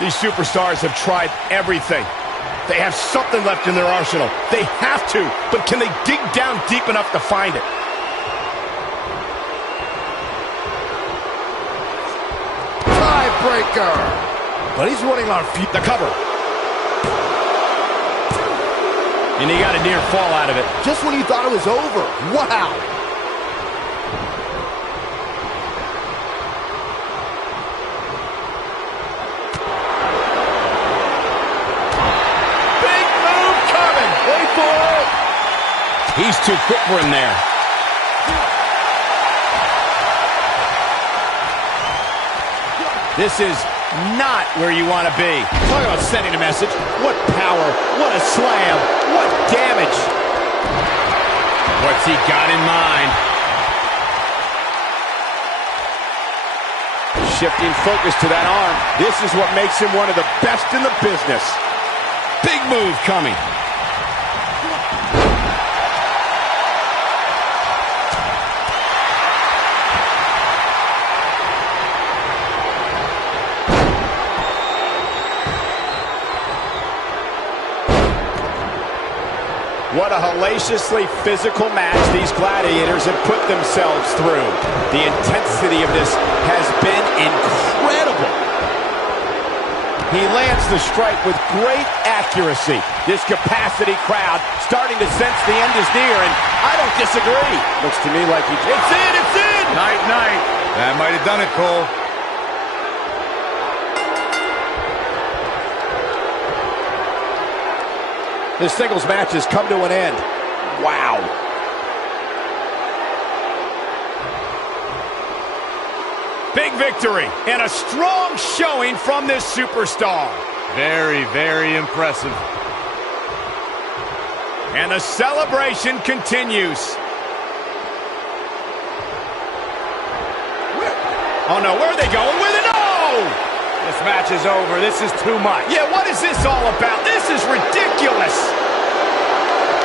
These superstars have tried everything. They have something left in their arsenal. They have to, but can they dig down deep enough to find it? Tiebreaker. But he's running on feet. The cover. And he got a near fall out of it. Just when you thought it was over. Wow. He's too quick for him there. This is not where you want to be. Talk about sending a message. What power, what a slam, what damage. What's he got in mind? Shifting focus to that arm. This is what makes him one of the best in the business. Big move coming. What a hellaciously physical match these gladiators have put themselves through. The intensity of this has been incredible. He lands the strike with great accuracy. This capacity crowd starting to sense the end is near, and I don't disagree. Looks to me like he... It's in! It's in! Night, night. That might have done it, Cole. This singles match has come to an end. Wow. Big victory and a strong showing from this superstar. Very, very impressive. And the celebration continues. Oh no, where are they going with it? No! This match is over. This is too much. Yeah, what is this all about? This is ridiculous.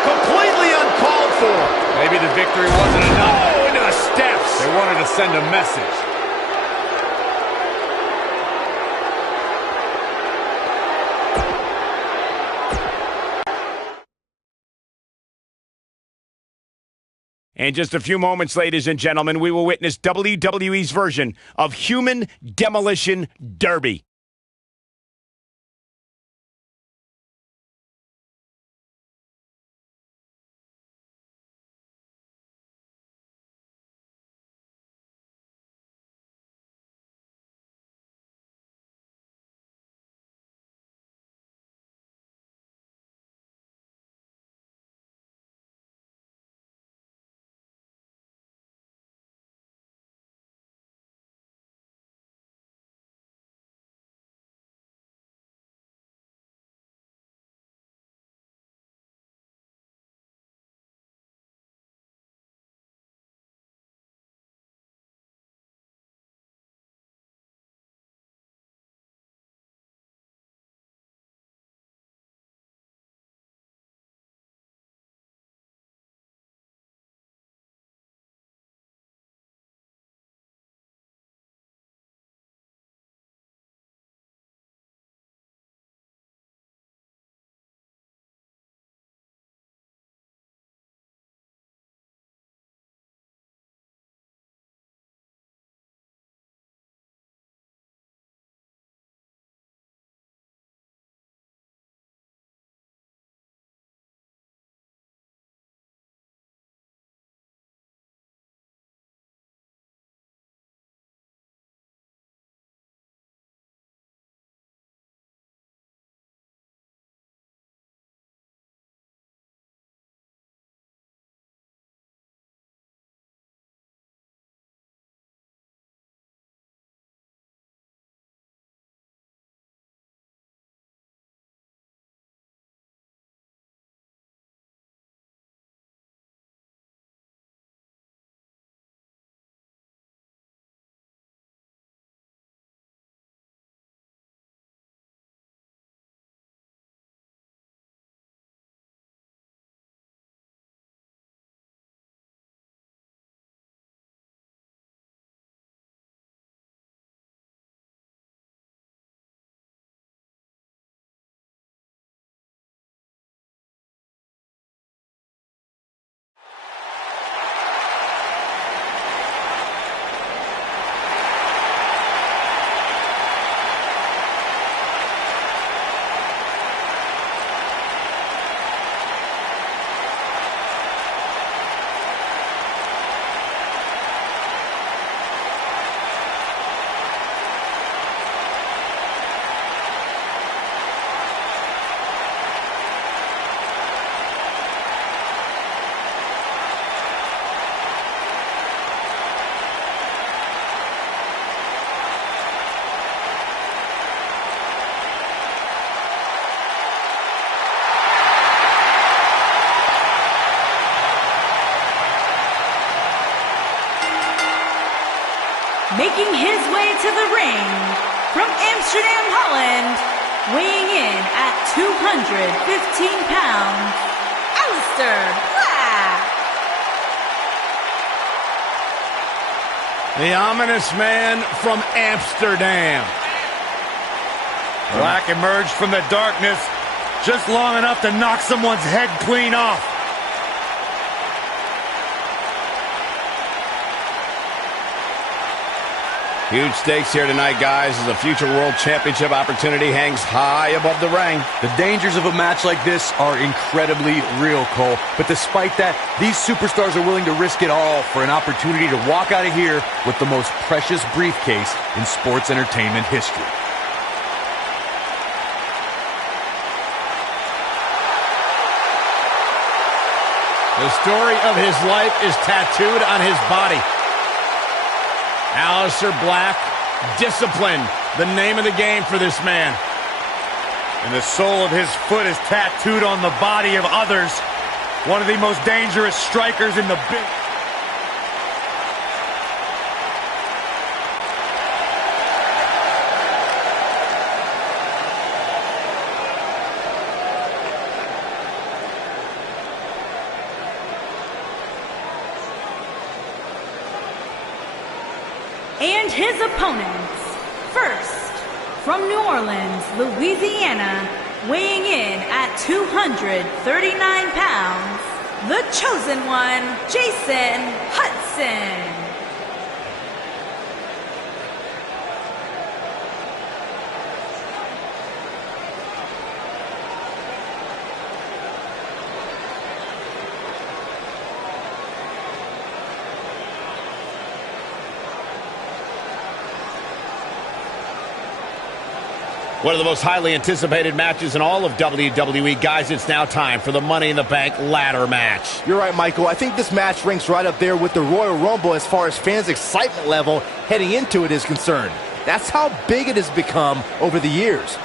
Completely uncalled for. Maybe the victory wasn't enough. Oh, into the steps. They wanted to send a message. In just a few moments, ladies and gentlemen, we will witness WWE's version of Human Demolition Derby. Making his way to the ring from Amsterdam, Holland, weighing in at 215 pounds, Aleister Black. The ominous man from Amsterdam. Black emerged from the darkness just long enough to knock someone's head clean off. Huge stakes here tonight, guys, as the future World Championship opportunity hangs high above the ring. The dangers of a match like this are incredibly real, Cole. But despite that, these superstars are willing to risk it all for an opportunity to walk out of here with the most precious briefcase in sports entertainment history. The story of his life is tattooed on his body. Aleister Black, discipline, the name of the game for this man. And the sole of his foot is tattooed on the body of others. One of the most dangerous strikers in the business. And his opponents, first, from New Orleans, Louisiana, weighing in at 239 pounds, the Chosen One, Jason Hudson. One of the most highly anticipated matches in all of WWE. Guys, it's now time for the Money in the Bank ladder match. You're right, Michael. I think this match ranks right up there with the Royal Rumble as far as fans' excitement level heading into it is concerned. That's how big it has become over the years.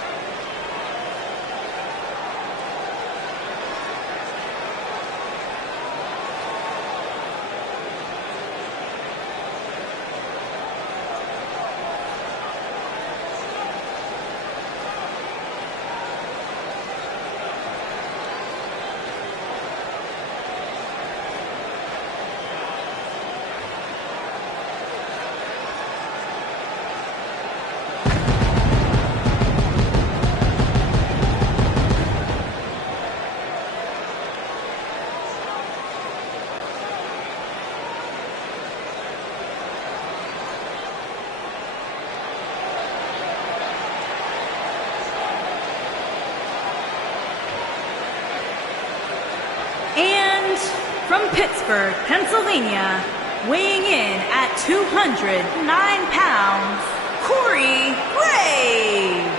From Pittsburgh, Pennsylvania, weighing in at 209 pounds, Corey Graves.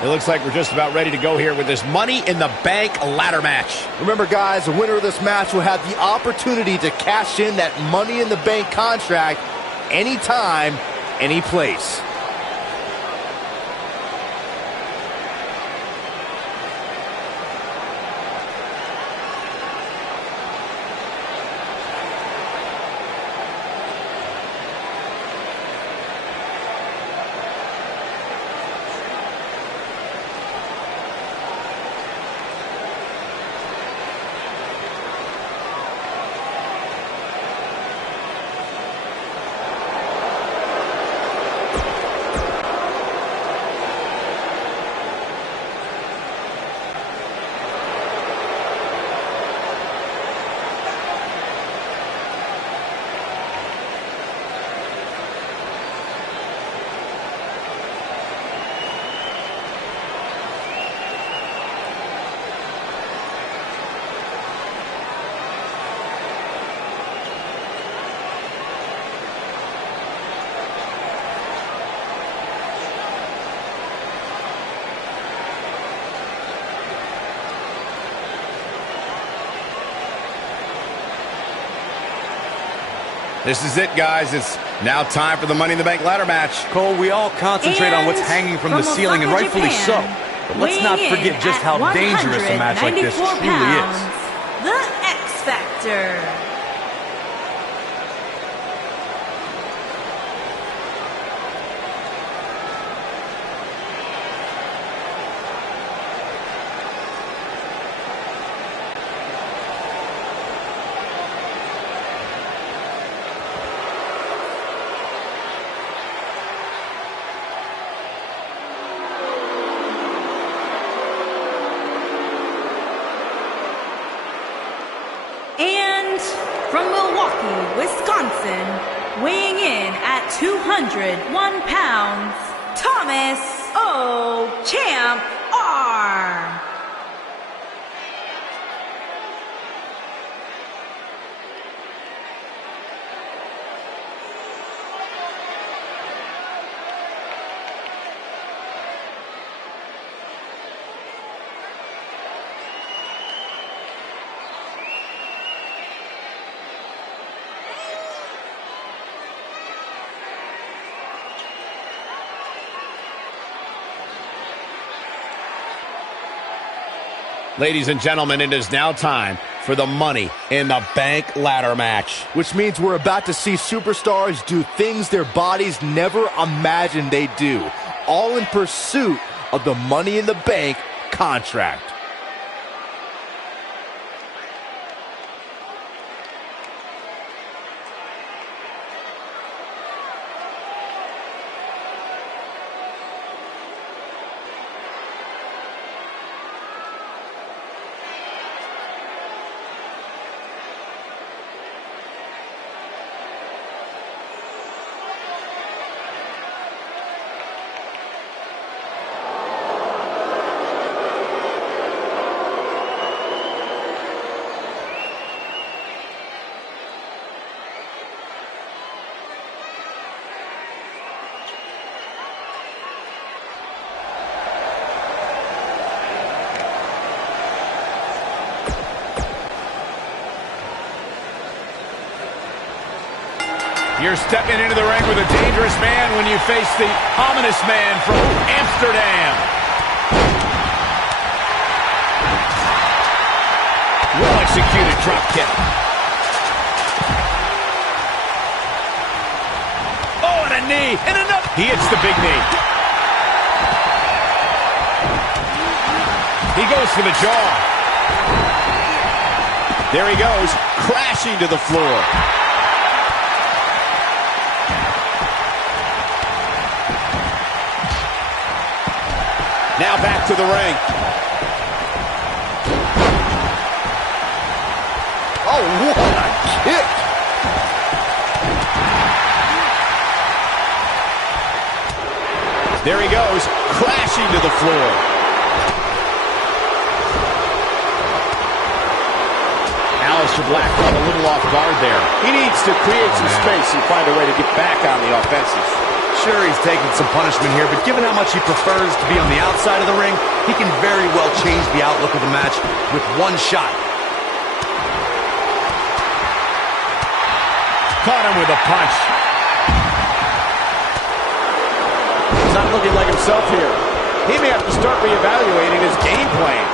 It looks like we're just about ready to go here with this Money in the Bank ladder match. Remember, guys, the winner of this match will have the opportunity to cash in that Money in the Bank contract anytime, any place. This is it, guys. It's now time for the Money in the Bank ladder match. Cole, we all concentrate on what's hanging from the ceiling, and rightfully so. But let's not forget just how dangerous a match like this truly is. The X Factor. And from Milwaukee, Wisconsin, weighing in at 201 pounds, Thomas O. Champ R. Ladies and gentlemen, it is now time for the Money in the Bank ladder match. Which means we're about to see superstars do things their bodies never imagined they'd do. all in pursuit of the Money in the Bank contract. You're stepping into the ring with a dangerous man when you face the ominous man from Amsterdam. Well-executed drop kick. Oh, and a knee, and another. He hits the big knee. He goes for the jaw. There he goes, crashing to the floor. Now back to the ring. Oh, what a kick! There he goes, crashing to the floor. Aleister Black caught a little off guard there. He needs to create some space and find a way to get back on the offensive. Sure, he's taking some punishment here, but given how much he prefers to be on the outside of the ring, he can very well change the outlook of the match with one shot. Caught him with a punch. He's not looking like himself here. He may have to start reevaluating his game plan.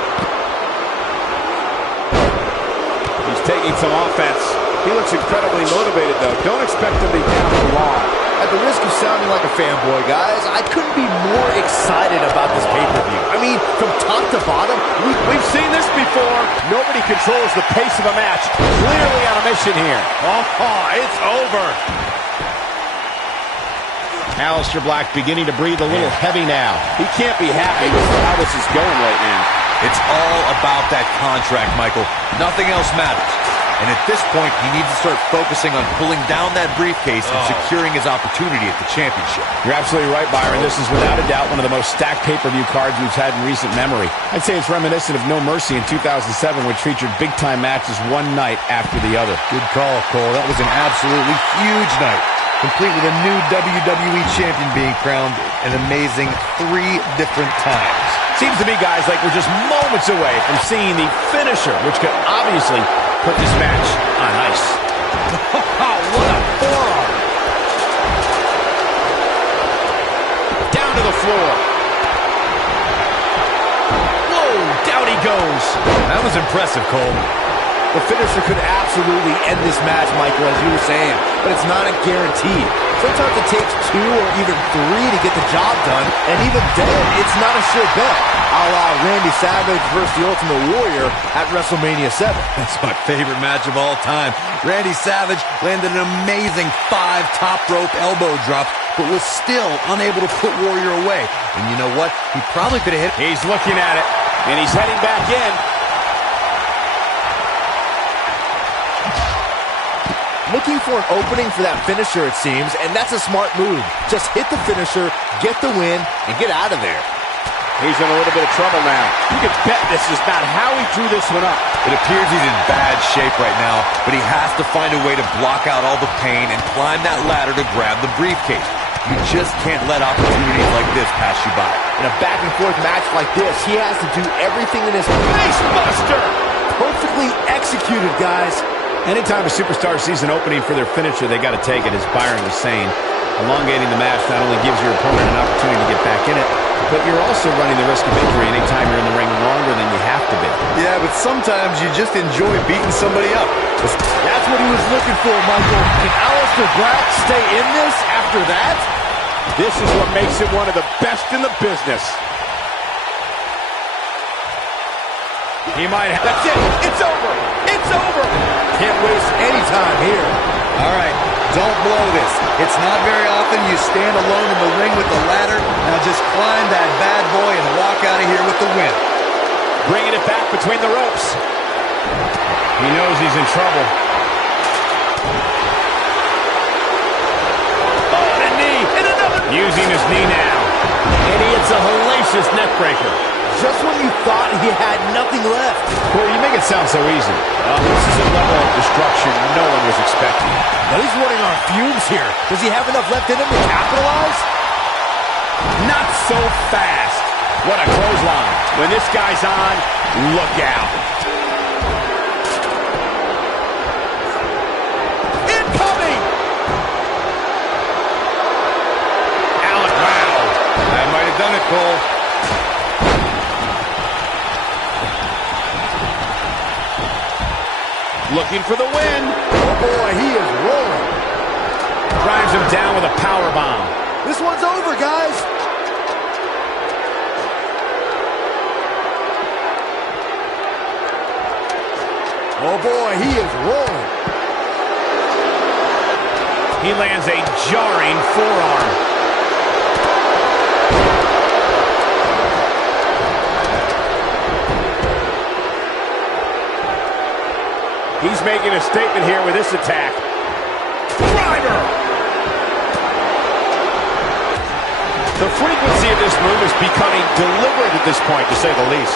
He's taking some offense. He looks incredibly motivated, though. Don't expect him to be down for long. At the risk of sounding like a fanboy, guys, I couldn't be more excited about this pay-per-view. I mean, from top to bottom, We've seen this before. Nobody controls the pace of a match. Clearly on a mission here. Oh, it's over. Aleister Black beginning to breathe a little heavy now. He can't be happy with how this is going right now. It's all about that contract, Michael. Nothing else matters. And at this point, he needs to start focusing on pulling down that briefcase and securing his opportunity at the championship. You're absolutely right, Byron. This is without a doubt one of the most stacked pay-per-view cards we've had in recent memory. I'd say it's reminiscent of No Mercy in 2007, which featured big-time matches one night after the other. Good call, Cole. That was an absolutely huge night, complete with a new WWE champion being crowned an amazing 3 different times. Seems to me, guys, like we're just moments away from seeing the finisher, which could obviously put this match on ice. what a forearm! Down to the floor. Whoa, down he goes. That was impressive, Cole. The finisher could absolutely end this match, Michael, as you were saying, but it's not a guarantee. Sometimes it takes 2 or even 3 to get the job done, and even then, it's not a sure bet. A la Randy Savage versus The Ultimate Warrior at WrestleMania 7. That's my favorite match of all time. Randy Savage landed an amazing 5 top rope elbow drops, but was still unable to put Warrior away. And you know what? He probably could have hit. He's looking at it, And he's heading back in. Looking for an opening for that finisher, it seems, and that's a smart move. Just hit the finisher, get the win, and get out of there. He's in a little bit of trouble now. You can bet this is not how he drew this one up. It appears he's in bad shape right now, but he has to find a way to block out all the pain and climb that ladder to grab the briefcase. You just can't let opportunities like this pass you by. In a back-and-forth match like this, he has to do everything in his Face buster! perfectly executed, guys. Anytime a superstar sees an opening for their finisher, they got to take it, as Byron was saying. Elongating the match not only gives your opponent an opportunity to get back in it, but you're also running the risk of injury anytime you're in the ring longer than you have to be. Yeah, but sometimes you just enjoy beating somebody up. That's what he was looking for, Michael. Can Aleister Black stay in this after that? This is what makes it one of the best in the business. He might have... That's it! It's over! It's over! Can't waste any time here. All right, don't blow this. It's not very often you stand alone in the ring with the ladder. Now just climb that bad boy and walk out of here with the win. Bringing it back between the ropes. He knows he's in trouble. Oh, and a knee! And another... Using his knee now. And he hits a hellacious neckbreaker. Just when you thought he had nothing left. Corey, you make it sound so easy. This is a level of destruction no one was expecting. Now he's running on fumes here. Does he have enough left in him to capitalize? Not so fast. What a clothesline. When this guy's on, look out. Incoming! Alec, wow. That might have done it, Cole. Looking for the win. Oh boy, he is rolling. Drives him down with a power bomb. This one's over, guys. Oh boy, he is rolling. He lands a jarring forearm. He's making a statement here with this attack. Driver! The frequency of this move is becoming deliberate at this point, to say the least.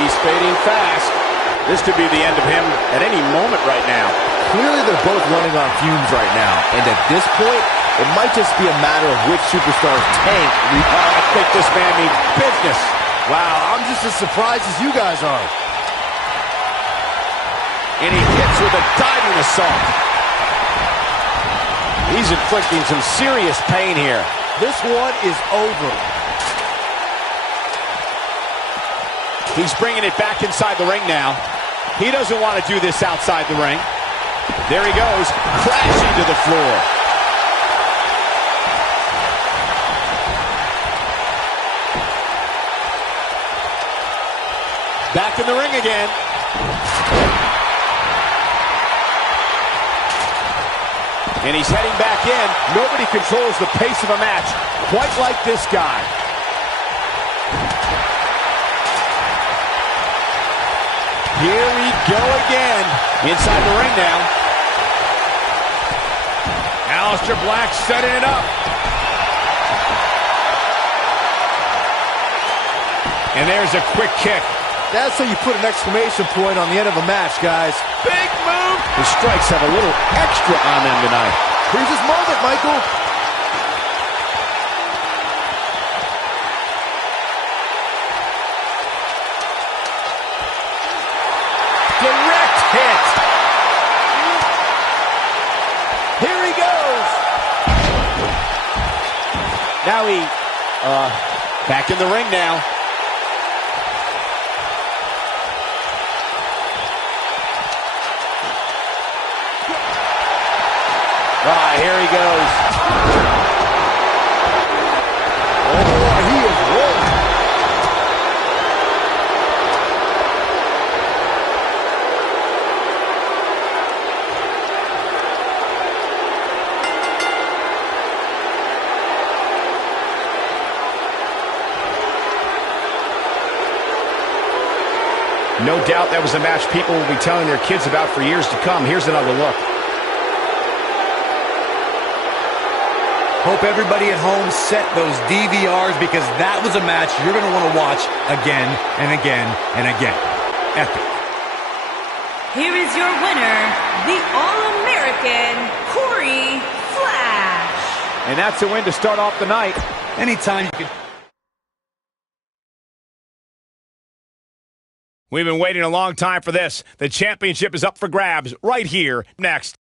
He's fading fast. This could be the end of him at any moment right now. Clearly they're both running on fumes right now. And at this point, it might just be a matter of which superstar's tank. I think this man means business. Wow, I'm just as surprised as you guys are. And he hits with a diving assault. He's inflicting some serious pain here. This one is over. He's bringing it back inside the ring now. He doesn't want to do this outside the ring. There he goes, crashing to the floor. Back in the ring again. And he's heading back in. Nobody controls the pace of a match quite like this guy. Here we go again. Inside the ring now. Aleister Black setting it up. And there's a quick kick. That's how you put an exclamation point on the end of a match, guys. Big move. The strikes have a little extra on them tonight. Here's his moment, Michael. Direct hit. Here he goes. Now he, back in the ring now. Here he goes. Oh boy, he is rolling. No doubt that was a match people will be telling their kids about for years to come. Here's another look. Hope everybody at home set those DVRs because that was a match you're going to want to watch again and again and again. Epic. Here is your winner, the All-American Corey Flash. And that's a win to start off the night. Anytime you can... We've been waiting a long time for this. The championship is up for grabs right here next.